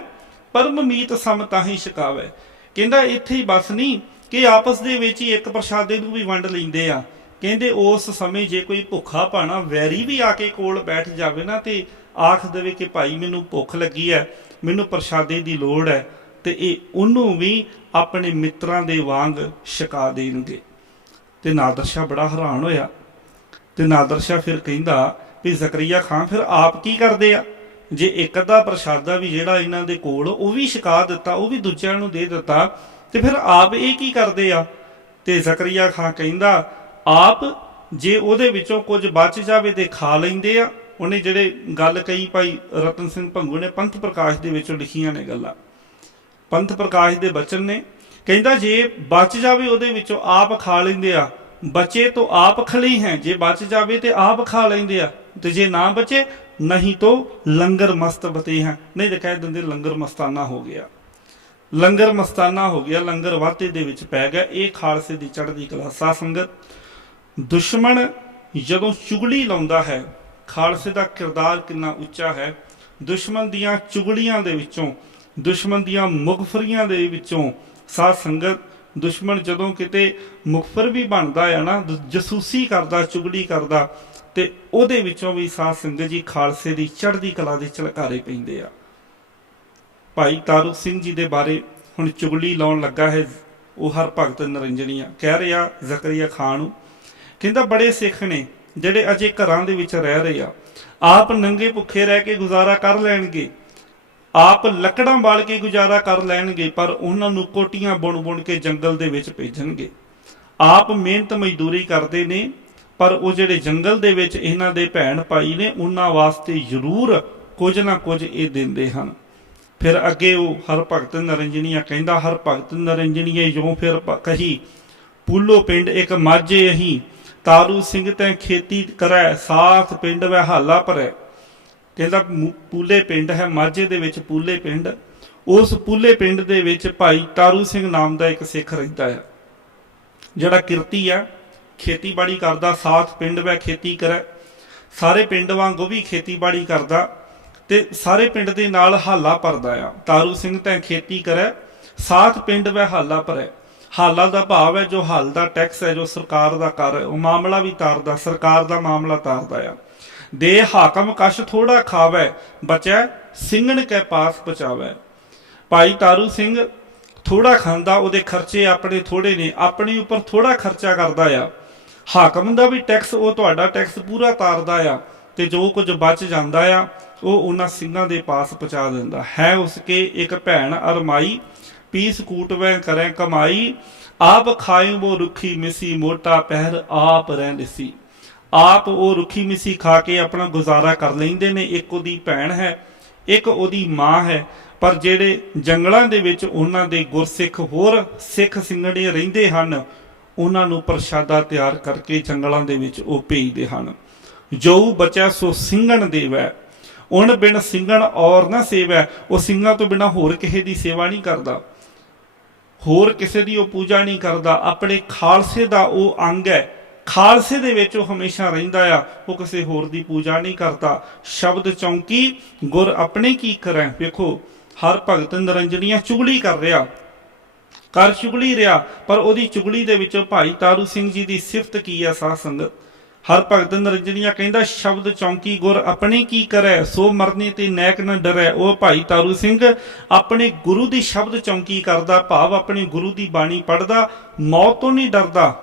ਪਰਮ ਮੀਤ ਸਮ ਤਾਹੀਂ ਛਕਾਵੇ। ਕਹਿੰਦਾ ਇੱਥੇ ਹੀ ਬਸ ਨਹੀਂ ਕਿ ਆਪਸ ਦੇ ਵਿੱਚ ਹੀ ਇੱਕ ਪ੍ਰਸ਼ਾਦੇ ਨੂੰ ਵੀ ਵੰਡ ਲੈਂਦੇ ਆ। ਕਹਿੰਦੇ ਉਸ ਸਮੇਂ ਜੇ ਕੋਈ ਭੁੱਖਾ ਭਾਣਾ ਵੈਰੀ ਵੀ ਆ ਕੇ ਕੋਲ ਬੈਠ ਜਾਵੇ ਨਾ, ਤੇ ਆਖ ਦੇਵੇ ਕਿ ਭਾਈ ਮੈਨੂੰ ਭੁੱਖ ਲੱਗੀ ਹੈ, ਮੈਨੂੰ ਪ੍ਰਸ਼ਾਦੇ ਦੀ ਲੋੜ ਹੈ, ਤੇ ਇਹ ਉਹਨੂੰ ਵੀ ਆਪਣੇ ਮਿੱਤਰਾਂ ਦੇ ਵਾਂਗ ਛਕਾ ਦੇਣਗੇ। ਤੇ ਨਾਦਰ ਸ਼ਾਹ ਬੜਾ ਹੈਰਾਨ ਹੋਇਆ। ਤੇ ਨਾਦਰ ਸ਼ਾਹ ਫਿਰ ਕਹਿੰਦਾ ਵੀ ਜ਼ਕਰੀਆ ਖਾਨ ਫਿਰ ਆਪ ਕੀ ਕਰਦੇ ਆ? ਜੇ ਇੱਕ ਅੱਧਾ ਪ੍ਰਸ਼ਾਦਾ ਵੀ ਜਿਹੜਾ ਇਹਨਾਂ ਦੇ ਕੋਲ ਉਹ ਵੀ ਛਕਾ ਦਿੱਤਾ, ਉਹ ਵੀ ਦੂਜਿਆਂ ਨੂੰ ਦੇ ਦਿੱਤਾ, ਤੇ ਫਿਰ ਆਪ ਇਹ ਕੀ ਕਰਦੇ ਆ? ਤੇ ਜ਼ਕਰੀਆ ਖਾਂ ਕਹਿੰਦਾ ਆਪ ਜੇ ਉਹਦੇ ਵਿੱਚੋਂ ਕੁਝ ਬਚ ਜਾਵੇ ਤੇ ਖਾ ਲੈਂਦੇ ਆ। ਉਹਨੇ ਜਿਹੜੇ ਗੱਲ ਕਹੀ ਭਾਈ ਰਤਨ ਸਿੰਘ ਭੰਗੂ ਨੇ ਪੰਥ ਪ੍ਰਕਾਸ਼ ਦੇ ਵਿੱਚੋਂ ਲਿਖੀਆਂ ਨੇ ਗੱਲਾਂ, ਪੰਥ ਪ੍ਰਕਾਸ਼ ਦੇ ਬਚਨ ਨੇ। ਕਹਿੰਦਾ ਜੇ ਬਚ ਜਾਵੇ ਉਹਦੇ ਵਿੱਚੋਂ ਆਪ ਖਾ ਲੈਂਦੇ ਆ, ਬਚੇ ਤੋਂ ਆਪ ਖਲੀ ਹੈ, ਜੇ ਬਚ ਜਾਵੇ ਤੇ ਆਪ ਖਾ ਲੈਂਦੇ ਆ, ਤੇ ਜੇ ਨਾ ਬਚੇ ਨਹੀਂ ਤੋਂ ਲੰਗਰ ਮਸਤ ਬਤੇ ਹੈ, ਨਹੀਂ ਤਾਂ ਕਹਿ ਦਿੰਦੇ ਲੰਗਰ ਮਸਤਾਨਾ ਹੋ ਗਿਆ, ਲੰਗਰ ਮਸਤਾਨਾ ਹੋ ਗਿਆ, ਲੰਗਰ ਵਾਧੇ ਦੇ ਵਿੱਚ ਪੈ ਗਿਆ। ਇਹ ਖਾਲਸੇ ਦੀ ਚੜ੍ਹਦੀ ਕਲਾ। ਸਾਧ ਸੰਗਤ, ਦੁਸ਼ਮਣ ਜਦੋਂ ਚੁਗਲੀ ਲਾਉਂਦਾ ਹੈ, ਖਾਲਸੇ ਦਾ ਕਿਰਦਾਰ ਕਿੰਨਾ ਉੱਚਾ ਹੈ। ਦੁਸ਼ਮਣ ਦੀਆਂ ਚੁਗਲੀਆਂ ਦੇ ਵਿੱਚੋਂ, ਦੁਸ਼ਮਣ ਦੀਆਂ ਮੁਗਫਰੀਆਂ ਦੇ ਵਿੱਚੋਂ, ਸਾਧ ਸੰਗਤ, ਦੁਸ਼ਮਣ ਜਦੋਂ ਕਿਤੇ ਮੁਖਫਰ ਵੀ ਬਣਦਾ ਆ ਨਾ, ਜਸੂਸੀ ਕਰਦਾ, ਚੁਗਲੀ ਕਰਦਾ, ਤੇ ਉਹਦੇ ਵਿੱਚੋਂ ਵੀ ਸਾਧ ਸੰਗਤ ਜੀ ਖਾਲਸੇ ਦੀ ਚੜ੍ਹਦੀ ਕਲਾ ਦੇ ਝਲਕਾਰੇ ਪੈਂਦੇ ਆ। ਭਾਈ ਤਾਰੂ ਸਿੰਘ ਜੀ ਦੇ ਬਾਰੇ ਹੁਣ ਚੁਗਲੀ ਲਾਉਣ ਲੱਗਾ ਹੈ ਉਹ ਹਰਭਗਤ ਨਿਰੰਜਨੀਆ, ਕਹਿ ਰਿਹਾ ਜ਼ਕਰੀਆ ਖਾਨ ਨੂੰ, ਕਹਿੰਦਾ ਬੜੇ ਸਿੱਖ ਨੇ ਜਿਹੜੇ ਅਜੇ ਘਰਾਂ ਦੇ ਵਿੱਚ ਰਹਿ ਰਹੇ ਆ, ਆਪ ਨੰਗੇ ਭੁੱਖੇ ਰਹਿ ਕੇ ਗੁਜ਼ਾਰਾ ਕਰ ਲੈਣਗੇ, ਆਪ ਲੱਕੜਾਂ ਬਾਲ ਕੇ ਗੁਜ਼ਾਰਾ ਕਰ ਲੈਣਗੇ, ਪਰ ਉਹਨਾਂ ਨੂੰ ਕੋਟੀਆਂ ਬੁਣ ਕੇ ਜੰਗਲ ਦੇ ਵਿੱਚ ਭੇਜਣਗੇ। ਆਪ ਮਿਹਨਤ ਮਜ਼ਦੂਰੀ ਕਰਦੇ ਨੇ, ਪਰ ਉਹ ਜਿਹੜੇ ਜੰਗਲ ਦੇ ਵਿੱਚ ਇਹਨਾਂ ਦੇ ਭੈਣ ਭਾਈ ਨੇ ਉਹਨਾਂ ਵਾਸਤੇ ਜ਼ਰੂਰ ਕੁਝ ਨਾ ਕੁਝ ਇਹ ਦਿੰਦੇ ਹਨ। ਫਿਰ ਅੱਗੇ ਉਹ ਹਰਭਗਤ ਨਿਰੰਜਨੀਆ ਕਹਿੰਦਾ, ਹਰਭਗਤ ਨਿਰੰਜਨੀਏ ਜੋ ਫਿਰ ਕਹੀ ਪੂਲੋ ਪਿੰਡ ਇੱਕ ਮਾਝੇ ਅਹੀਂ, ਤਾਰੂ ਸਿੰਘ ਤੈਂ ਖੇਤੀ ਕਰੈ, ਸਾਥ ਪਿੰਡ ਵੈ ਹਾਲਾ ਭਰੈ। ਕਹਿੰਦਾ ਪੂਲੇ ਪਿੰਡ ਹੈ ਮਾਝੇ ਦੇ ਵਿੱਚ, ਪੂਲੇ ਪਿੰਡ, ਉਸ ਪੂਲੇ ਪਿੰਡ ਦੇ ਵਿੱਚ ਭਾਈ ਤਾਰੂ ਸਿੰਘ ਨਾਮ ਦਾ ਇੱਕ ਸਿੱਖ ਰਹਿੰਦਾ ਆ, ਜਿਹੜਾ ਕਿਰਤੀ ਆ, ਖੇਤੀਬਾੜੀ ਕਰਦਾ, ਸਾਥ ਪਿੰਡ ਵੈ ਖੇਤੀ ਕਰੈ, ਸਾਰੇ ਪਿੰਡ ਵਾਂਗ ਉਹ ਵੀ ਖੇਤੀਬਾੜੀ ਕਰਦਾ, ਤੇ ਸਾਰੇ ਪਿੰਡ ਦੇ ਨਾਲ ਹਾਲਾ ਭਰਦਾ ਆ। ਤਾਰੂ ਸਿੰਘ ਤੈਂ ਖੇਤੀ ਕਰੈ, ਸਾਥ ਪਿੰਡ ਵੈ ਹਾਲਾ ਭਰੈ। ਹਾਲਾ ਦਾ ਭਾਵ ਹੈ ਜੋ ਹੱਲ ਦਾ ਟੈਕਸ ਹੈ, ਜੋ ਸਰਕਾਰ ਦਾ ਕਰ, ਉਹ ਮਾਮਲਾ ਵੀ ਤਾਰਦਾ, ਸਰਕਾਰ ਦਾ ਮਾਮਲਾ ਤਾਰਦਾ ਆ। ਦੇ ਹਾਕਮ ਕਸ਼ ਥੋੜਾ ਖਾਵੈ, ਬਚੈ ਸਿੰਘਣ ਕੈ ਪਾਸ ਪਹੁੰਚਾਵੈ। ਭਾਈ ਤਾਰੂ ਸਿੰਘ ਥੋੜਾ ਖਾਂਦਾ, ਉਹਦੇ ਖਰਚੇ ਆਪਣੇ ਥੋੜੇ ਨੇ, ਆਪਣੇ ਉੱਪਰ ਥੋੜਾ ਖਰਚਾ ਕਰਦਾ ਆ। ਹਾਕਮ ਦਾ ਵੀ ਟੈਕਸ, ਉਹ ਤੁਹਾਡਾ ਟੈਕਸ ਪੂਰਾ ਤਾਰਦਾ ਆ, ਤੇ ਜੋ ਕੁਝ ਬਚ ਜਾਂਦਾ ਆ ਉਹ ਉਹਨਾਂ ਸਿੰਘਾਂ ਦੇ ਪਾਸ ਪਹੁੰਚਾ ਦਿੰਦਾ ਹੈ। ਉਸਕੇ ਇੱਕ ਭੈਣ ਅਰਮਾਈ, ਪੀਸ ਕੂਟਵੈ ਕਰੈ ਕਮਾਈ, ਆਪ ਖਾਏ ਉਹ ਰੁੱਖੀ ਮਿਸੀ, ਮੋਟਾ ਪਹਿਰ ਆਪ ਰਹਿੰਦੇ ਸੀ। ਆਪ ਉਹ ਰੁੱਖੀ ਮਿਸੀ ਖਾ ਕੇ ਆਪਣਾ ਗੁਜ਼ਾਰਾ ਕਰ ਲੈਂਦੇ ਨੇ। ਇੱਕ ਉਹਦੀ ਭੈਣ ਹੈ, ਇੱਕ ਉਹਦੀ ਮਾਂ ਹੈ, ਪਰ ਜਿਹੜੇ ਜੰਗਲਾਂ ਦੇ ਵਿੱਚ ਉਹਨਾਂ ਦੇ ਗੁਰਸਿੱਖ ਹੋਰ ਸਿੱਖ ਸਿੰਘਣੇ ਰਹਿੰਦੇ ਹਨ, ਉਹਨਾਂ ਨੂੰ ਪ੍ਰਸ਼ਾਦਾ ਤਿਆਰ ਕਰਕੇ ਜੰਗਲਾਂ ਦੇ ਵਿੱਚ ਉਹ ਭੇਜਦੇ ਹਨ। ਜੋ ਬਚਿਆ ਸੋ ਸਿੰਘਣ ਦੇਵੈ, ਉਨ ਬਿਨ ਸਿੰਘਣ ਔਰ ਨਾ ਸੇਵੈ। ਉਹ ਸਿੰਘਾਂ ਤੋਂ ਬਿਨਾਂ ਹੋਰ ਕਿਸੇ ਦੀ ਸੇਵਾ ਨਹੀਂ ਕਰਦਾ, ਹੋਰ ਕਿਸੇ ਦੀ ਉਹ ਪੂਜਾ ਨਹੀਂ ਕਰਦਾ, ਆਪਣੇ ਖਾਲਸੇ ਦਾ ਉਹ ਅੰਗ ਹੈ, ਖਾਲਸੇ ਦੇ ਵਿੱਚ ਉਹ ਹਮੇਸ਼ਾ ਰਹਿੰਦਾ ਆ, ਉਹ ਕਿਸੇ ਹੋਰ ਦੀ ਪੂਜਾ ਨਹੀਂ ਕਰਦਾ। ਸ਼ਬਦ ਚੌਂਕੀ ਗੁਰ ਆਪਣੇ ਕੀ ਕਰੈ। ਵੇਖੋ ਹਰਭਗਤ ਨਿਰੰਜਨੀਆ ਚੁਗਲੀ ਕਰ ਰਿਹਾ, ਕਰ ਚੁਗਲੀ ਰਿਹਾ, ਪਰ ਉਹਦੀ ਚੁਗਲੀ ਦੇ ਵਿੱਚੋਂ ਭਾਈ ਤਾਰੂ ਸਿੰਘ ਜੀ ਦੀ ਸਿਫਤ ਕੀ ਆ ਸਾਧ ਸੰਗਤ। ਹਰਭਗਤ ਨਿਰੰਜਨੀਆ ਕਹਿੰਦਾ ਸ਼ਬਦ ਚੌਂਕੀ ਗੁਰ ਆਪਣੇ ਕੀ ਕਰੈ, ਸੋ ਮਰਨੇ ਤੇ ਨੈਕ ਨਾ ਡਰੈ। ਉਹ ਭਾਈ ਤਾਰੂ ਸਿੰਘ ਆਪਣੇ ਗੁਰੂ ਦੀ ਸ਼ਬਦ ਚੌਂਕੀ ਕਰਦਾ, ਭਾਵ ਆਪਣੇ ਗੁਰੂ ਦੀ ਬਾਣੀ ਪੜ੍ਹਦਾ, ਮੌਤ ਤੋਂ ਨਹੀਂ ਡਰਦਾ।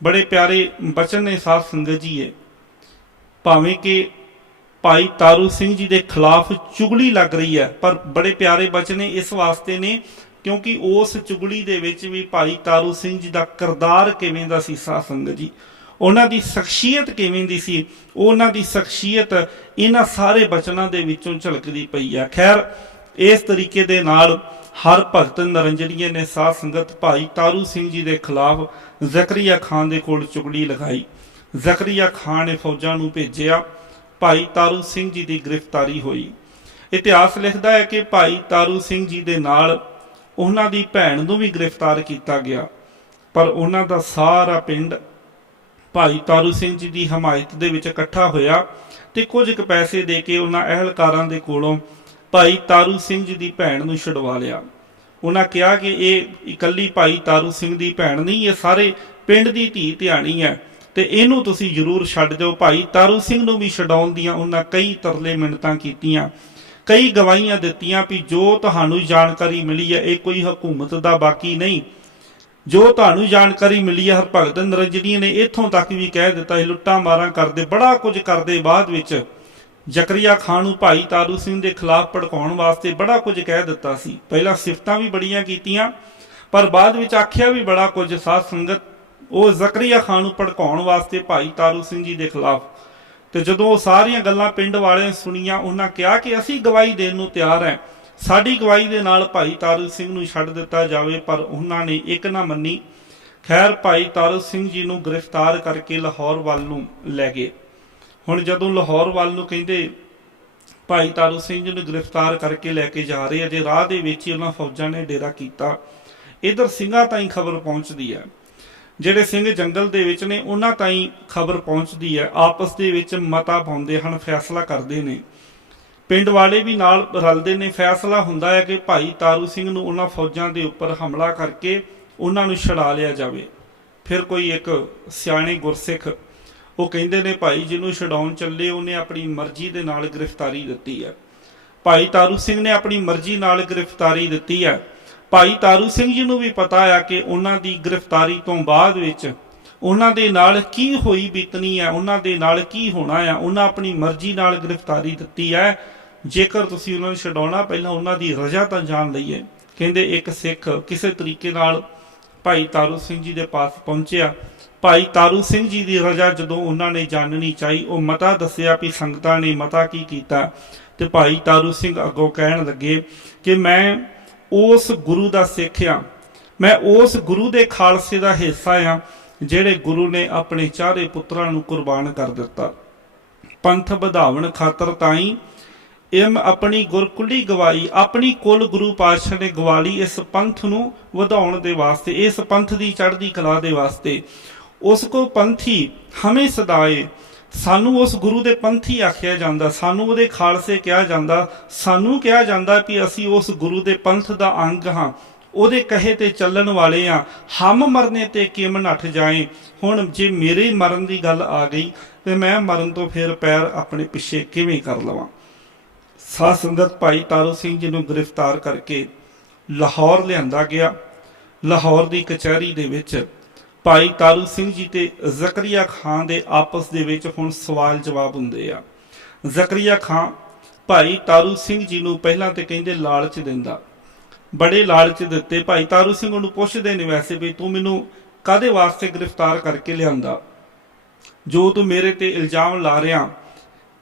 ਬੜੇ ਪਿਆਰੇ ਬਚਨ ਨੇ ਸਾਧ ਸੰਗਤ ਜੀ ਇਹ, ਭਾਵੇਂ ਕਿ ਭਾਈ ਤਾਰੂ ਸਿੰਘ ਜੀ ਦੇ ਖਿਲਾਫ ਚੁਗਲੀ ਲੱਗ ਰਹੀ ਹੈ, ਪਰ ਬੜੇ ਪਿਆਰੇ ਬਚਨ ਇਸ ਵਾਸਤੇ ਨੇ ਕਿਉਂਕਿ ਉਸ ਚੁਗਲੀ ਦੇ ਵਿੱਚ ਵੀ ਭਾਈ ਤਾਰੂ ਸਿੰਘ ਜੀ ਦਾ ਕਿਰਦਾਰ ਕਿਵੇਂ ਦਾ ਸੀ ਸਾਧ ਸੰਗਤ ਜੀ, ਉਹਨਾਂ ਦੀ ਸ਼ਖਸੀਅਤ ਕਿਵੇਂ ਦੀ ਸੀ, ਉਹਨਾਂ ਦੀ ਸ਼ਖਸੀਅਤ ਇਹਨਾਂ ਸਾਰੇ ਬਚਨਾਂ ਦੇ ਵਿੱਚੋਂ ਝਲਕਦੀ ਪਈ ਹੈ। ਖੈਰ ਇਸ ਤਰੀਕੇ ਦੇ ਨਾਲ ਹਰਭਗਤ ਨਿਰੰਜਨੀਏ ਨੇ ਸਾਧ ਸੰਗਤ ਭਾਈ ਤਾਰੂ ਸਿੰਘ ਜੀ ਦੇ ਖਿਲਾਫ ਜ਼ਕਰੀਆ ਖਾਨ ਦੇ ਕੋਲ ਚੁਗਲੀ ਲਗਾਈ। ਜ਼ਕਰੀਆ ਖਾਨ ਨੇ ਫੌਜਾਂ ਨੂੰ ਭੇਜਿਆ, ਭਾਈ ਤਾਰੂ ਸਿੰਘ ਜੀ ਦੀ ਗ੍ਰਿਫਤਾਰੀ ਹੋਈ। ਇਤਿਹਾਸ ਲਿਖਦਾ ਹੈ ਕਿ ਭਾਈ ਤਾਰੂ ਸਿੰਘ ਜੀ ਦੇ ਨਾਲ ਉਹਨਾਂ ਦੀ ਭੈਣ ਨੂੰ ਵੀ ਗ੍ਰਿਫਤਾਰ ਕੀਤਾ ਗਿਆ, ਪਰ ਉਹਨਾਂ ਦਾ ਸਾਰਾ ਪਿੰਡ ਭਾਈ ਤਾਰੂ ਸਿੰਘ ਜੀ ਦੀ ਹਮਾਇਤ ਦੇ ਵਿੱਚ ਇਕੱਠਾ ਹੋਇਆ ਤੇ ਕੁਝ ਕੁ ਪੈਸੇ ਦੇ ਕੇ ਉਹਨਾਂ ਅਹਿਲਕਾਰਾਂ ਦੇ ਕੋਲੋਂ ਭਾਈ ਤਾਰੂ ਸਿੰਘ ਜੀ ਦੀ ਭੈਣ ਨੂੰ ਛੁਡਵਾ ਲਿਆ। ਉਹਨਾਂ ਕਿਹਾ ਕਿ ਇਹ ਇਕੱਲੀ ਭਾਈ ਤਾਰੂ ਸਿੰਘ ਦੀ ਭੈਣ ਨਹੀਂ, ਇਹ ਸਾਰੇ ਪਿੰਡ ਦੀ ਧੀ ਧਿਆਣੀ ਹੈ ਤੇ ਇਹਨੂੰ ਤੁਸੀਂ ਜ਼ਰੂਰ ਛੱਡ ਦਿਓ। ਭਾਈ ਤਾਰੂ ਸਿੰਘ ਨੂੰ ਵੀ ਛਡਾਉਣ ਦੀਆਂ ਉਹਨਾਂ ਕਈ ਤਰਲੇ ਮਿੰਨਤਾਂ ਕੀਤੀਆਂ, ਕਈ ਗਵਾਹੀਆਂ ਦਿੱਤੀਆਂ ਵੀ ਜੋ ਤੁਹਾਨੂੰ ਜਾਣਕਾਰੀ ਮਿਲੀ ਹੈ ਇਹ ਕੋਈ ਹਕੂਮਤ ਦਾ ਬਾਕੀ ਨਹੀਂ, ਜੋ ਤੁਹਾਨੂੰ ਜਾਣਕਾਰੀ ਮਿਲੀ ਹੈ। ਹਰਭਗਤ ਨਿਰੰਜਨੀਏ ਨੇ ਇੱਥੋਂ ਤੱਕ ਵੀ ਕਹਿ ਦਿੱਤਾ ਸੀ ਲੁੱਟਾਂ ਮਾਰਾਂ ਕਰਦੇ, ਬੜਾ ਕੁਝ ਕਰਦੇ, ਬਾਅਦ ਵਿੱਚ ਜ਼ਕਰੀਆ ਖਾਨ ਨੂੰ ਭਾਈ ਤਾਰੂ ਸਿੰਘ ਦੇ ਖਿਲਾਫ ਭੜਕਾਉਣ ਵਾਸਤੇ ਬੜਾ ਕੁਝ ਕਹਿ ਦਿੱਤਾ ਸੀ। ਪਹਿਲਾਂ ਸਿਫਤਾਂ ਵੀ ਬੜੀਆਂ ਕੀਤੀਆਂ, ਪਰ ਬਾਅਦ ਵਿੱਚ ਆਖਿਆ ਵੀ ਬੜਾ ਕੁਝ। ਸਾਧ ਸੰਗਤ, ਉਹ ਜ਼ਕਰੀਆ ਖਾਨ ਨੂੰ ਭੜਕਾਉਣ ਵਾਸਤੇ ਭਾਈ ਤਾਰੂ ਸਿੰਘ ਜੀ ਦੇ ਖਿਲਾਫ, ਤੇ ਜਦੋਂ ਉਹ ਸਾਰੀਆਂ ਗੱਲਾਂ ਪਿੰਡ ਵਾਲਿਆਂ ਨੇ ਸੁਣੀਆਂ, ਉਹਨਾਂ ਕਿਹਾ ਕਿ ਅਸੀਂ ਗਵਾਹੀ ਦੇਣ ਨੂੰ ਤਿਆਰ ਹੈ, ਸਾਡੀ ਗਵਾਹੀ ਦੇ ਨਾਲ ਭਾਈ ਤਾਰੂ ਸਿੰਘ ਨੂੰ ਛੱਡ ਦਿੱਤਾ ਜਾਵੇ। ਪਰ ਉਹਨਾਂ ਨੇ ਇੱਕ ਨਾ ਮੰਨੀ। ਖੈਰ, ਭਾਈ ਤਾਰੂ ਸਿੰਘ ਜੀ ਨੂੰ ਗ੍ਰਿਫਤਾਰ ਕਰਕੇ ਲਾਹੌਰ ਵੱਲ ਨੂੰ ਲੈ ਗਏ। ਹੁਣ ਜਦੋਂ ਲਾਹੌਰ ਵੱਲ ਨੂੰ ਕਹਿੰਦੇ ਭਾਈ ਤਾਰੂ ਸਿੰਘ ਜੀ ਨੂੰ ਗ੍ਰਿਫਤਾਰ ਕਰਕੇ ਲੈ ਕੇ ਜਾ ਰਹੇ, ਅਜੇ ਰਾਹ ਦੇ ਵਿੱਚ ਹੀ ਉਹਨਾਂ ਫੌਜਾਂ ਨੇ ਡੇਰਾ ਕੀਤਾ। ਇਧਰ ਸਿੰਘਾਂ ਤਾਈਂ ਖਬਰ ਪਹੁੰਚਦੀ ਹੈ, ਜਿਹੜੇ ਸਿੰਘ ਜੰਗਲ ਦੇ ਵਿੱਚ ਨੇ ਉਹਨਾਂ ਤਾਈਂ ਖਬਰ ਪਹੁੰਚਦੀ ਹੈ। ਆਪਸ ਦੇ ਵਿੱਚ ਮਤਾ ਪਾਉਂਦੇ ਹਨ, ਫੈਸਲਾ ਕਰਦੇ ਨੇ, ਪਿੰਡ ਵਾਲੇ ਵੀ ਨਾਲ ਰਲਦੇ ਨੇ। ਫੈਸਲਾ ਹੁੰਦਾ ਹੈ ਕਿ ਭਾਈ ਤਾਰੂ ਸਿੰਘ ਨੂੰ ਉਹਨਾਂ ਫੌਜਾਂ ਦੇ ਉੱਪਰ ਹਮਲਾ ਕਰਕੇ ਉਹਨਾਂ ਨੂੰ ਛੁਡਾ ਲਿਆ ਜਾਵੇ। ਫਿਰ ਕੋਈ ਇੱਕ ਸਿਆਣੇ ਗੁਰਸਿੱਖ ਉਹ ਕਹਿੰਦੇ ਨੇ ਭਾਈ ਜਿਹਨੂੰ ਛਡਾਉਣ ਚੱਲੇ ਉਹਨੇ ਆਪਣੀ ਮਰਜ਼ੀ ਦੇ ਨਾਲ ਗ੍ਰਿਫਤਾਰੀ ਦਿੱਤੀ ਹੈ। ਭਾਈ ਤਾਰੂ ਸਿੰਘ ਨੇ ਆਪਣੀ ਮਰਜ਼ੀ ਨਾਲ ਗ੍ਰਿਫਤਾਰੀ ਦਿੱਤੀ ਹੈ। ਭਾਈ ਤਾਰੂ ਸਿੰਘ ਜੀ ਨੂੰ ਵੀ ਪਤਾ ਆ ਕਿ ਉਹਨਾਂ ਦੀ ਗ੍ਰਿਫਤਾਰੀ ਤੋਂ ਬਾਅਦ ਵਿੱਚ ਉਹਨਾਂ ਦੇ ਨਾਲ ਕੀ ਹੋਈ ਬੀਤਣੀ ਹੈ, ਉਹਨਾਂ ਦੇ ਨਾਲ ਕੀ ਹੋਣਾ ਆ। ਉਹਨਾਂ ਆਪਣੀ ਮਰਜ਼ੀ ਨਾਲ ਗ੍ਰਿਫਤਾਰੀ ਦਿੱਤੀ ਹੈ। ਜੇਕਰ ਤੁਸੀਂ ਉਹਨਾਂ ਨੂੰ ਛਡਾਉਣਾ, ਪਹਿਲਾਂ ਉਹਨਾਂ ਦੀ ਰਜ਼ਾ ਤਾਂ ਜਾਣ ਲਈਏ। ਕਹਿੰਦੇ ਇੱਕ ਸਿੱਖ ਕਿਸੇ ਤਰੀਕੇ ਨਾਲ ਭਾਈ ਤਾਰੂ ਸਿੰਘ ਜੀ ਦੇ ਪਾਸ ਪਹੁੰਚਿਆ। ਭਾਈ ਤਾਰੂ ਸਿੰਘ ਜੀ ਦੀ ਰਜ਼ਾ ਜਦੋਂ ਉਹਨਾਂ ਨੇ ਜਾਣਨੀ ਚਾਹੀ, ਉਹ ਮਤਾ ਦੱਸਿਆ ਵੀ ਸੰਗਤਾਂ ਨੇ ਮਤਾ ਕੀ ਕੀਤਾ। ਤੇ ਭਾਈ ਤਾਰੂ ਸਿੰਘ ਅੱਗੋਂ ਕਹਿਣ ਲੱਗੇ ਕਿ ਮੈਂ ਉਸ ਗੁਰੂ ਦਾ ਸਿੱਖ ਆ, ਮੈਂ ਉਸ ਗੁਰੂ ਦੇ ਖਾਲਸੇ ਦਾ ਹਿੱਸਾ ਆ ਜਿਹੜੇ ਗੁਰੂ ਨੇ ਆਪਣੇ ਚਾਰੇ ਪੁੱਤਰਾਂ ਨੂੰ ਕੁਰਬਾਨ ਕਰ ਦਿੱਤਾ। ਪੰਥ ਵਧਾਵਣ ਖਾਤਰ ਤਾਈਂ ਇਮ ਆਪਣੀ ਗੁਰਕੁਲੀ ਗਵਾਈ, ਆਪਣੀ ਕੁੱਲ ਗੁਰੂ ਪਾਤਸ਼ਾਹ ਨੇ ਗਵਾ ਲਈ ਇਸ ਪੰਥ ਨੂੰ ਵਧਾਉਣ ਦੇ ਵਾਸਤੇ, ਇਸ ਪੰਥ ਦੀ ਚੜ੍ਹਦੀ ਕਲਾ ਦੇ ਵਾਸਤੇ। ਉਸ ਕੋ ਪੰਥੀ ਹਮੇ ਸਦਾਏ, ਸਾਨੂੰ ਉਸ ਗੁਰੂ ਦੇ ਪੰਥੀ ਆਖਿਆ ਜਾਂਦਾ, ਸਾਨੂੰ ਉਹਦੇ ਖਾਲਸੇ ਕਿਹਾ ਜਾਂਦਾ, ਸਾਨੂੰ ਕਿਹਾ ਜਾਂਦਾ ਕਿ ਅਸੀਂ ਉਸ ਗੁਰੂ ਦੇ ਪੰਥ ਦਾ ਅੰਗ ਹਾਂ, ਉਹਦੇ ਕਹੇ ਤੇ ਚੱਲਣ ਵਾਲੇ ਆ। ਹਮ ਮਰਨੇ ਤੇ ਕਿਮ ਨੱਠ ਜਾਏ। ਹੁਣ ਜੇ ਮੇਰੇ ਮਰਨ ਦੀ ਗੱਲ ਆ ਗਈ ਤੇ ਮੈਂ ਮਰਨ ਤੋਂ ਫਿਰ ਪੈਰ ਆਪਣੇ ਪਿੱਛੇ ਕਿਵੇਂ ਕਰ ਲਵਾਂ। ਸਾਧ ਸੰਗਤ, ਭਾਈ ਤਾਰੂ ਸਿੰਘ ਜੀ ਨੂੰ ਗ੍ਰਿਫਤਾਰ ਕਰਕੇ ਲਾਹੌਰ ਲਿਆਂਦਾ ਗਿਆ। ਲਾਹੌਰ ਦੀ ਕਚਹਿਰੀ ਦੇ ਵਿੱਚ ਭਾਈ ਤਾਰੂ ਸਿੰਘ ਜੀ ਤੇ ਜ਼ਕਰੀਆ ਖਾਨ ਦੇ ਆਪਸ ਦੇ ਵਿੱਚ ਹੁਣ ਸਵਾਲ ਜਵਾਬ ਹੁੰਦੇ ਆ। ਜ਼ਕਰੀਆ ਖਾਨ ਭਾਈ ਤਾਰੂ ਸਿੰਘ ਜੀ ਨੂੰ ਪਹਿਲਾਂ ਤੇ ਕਹਿੰਦੇ ਲਾਲਚ ਦਿੰਦਾ, ਬੜੇ ਲਾਲਚ ਦਿੱਤੇ। ਭਾਈ ਤਾਰੂ ਸਿੰਘ ਉਹਨੂੰ ਪੁੱਛਦੇ ਨੇ ਵੈਸੇ ਵੀ ਤੂੰ ਮੈਨੂੰ ਕਾਹਦੇ ਵਾਸਤੇ ਗ੍ਰਿਫਤਾਰ ਕਰਕੇ ਲਿਆਂਦਾ, ਜੋ ਤੂੰ ਮੇਰੇ ਤੇ ਇਲਜ਼ਾਮ ਲਾ ਰਿਹਾ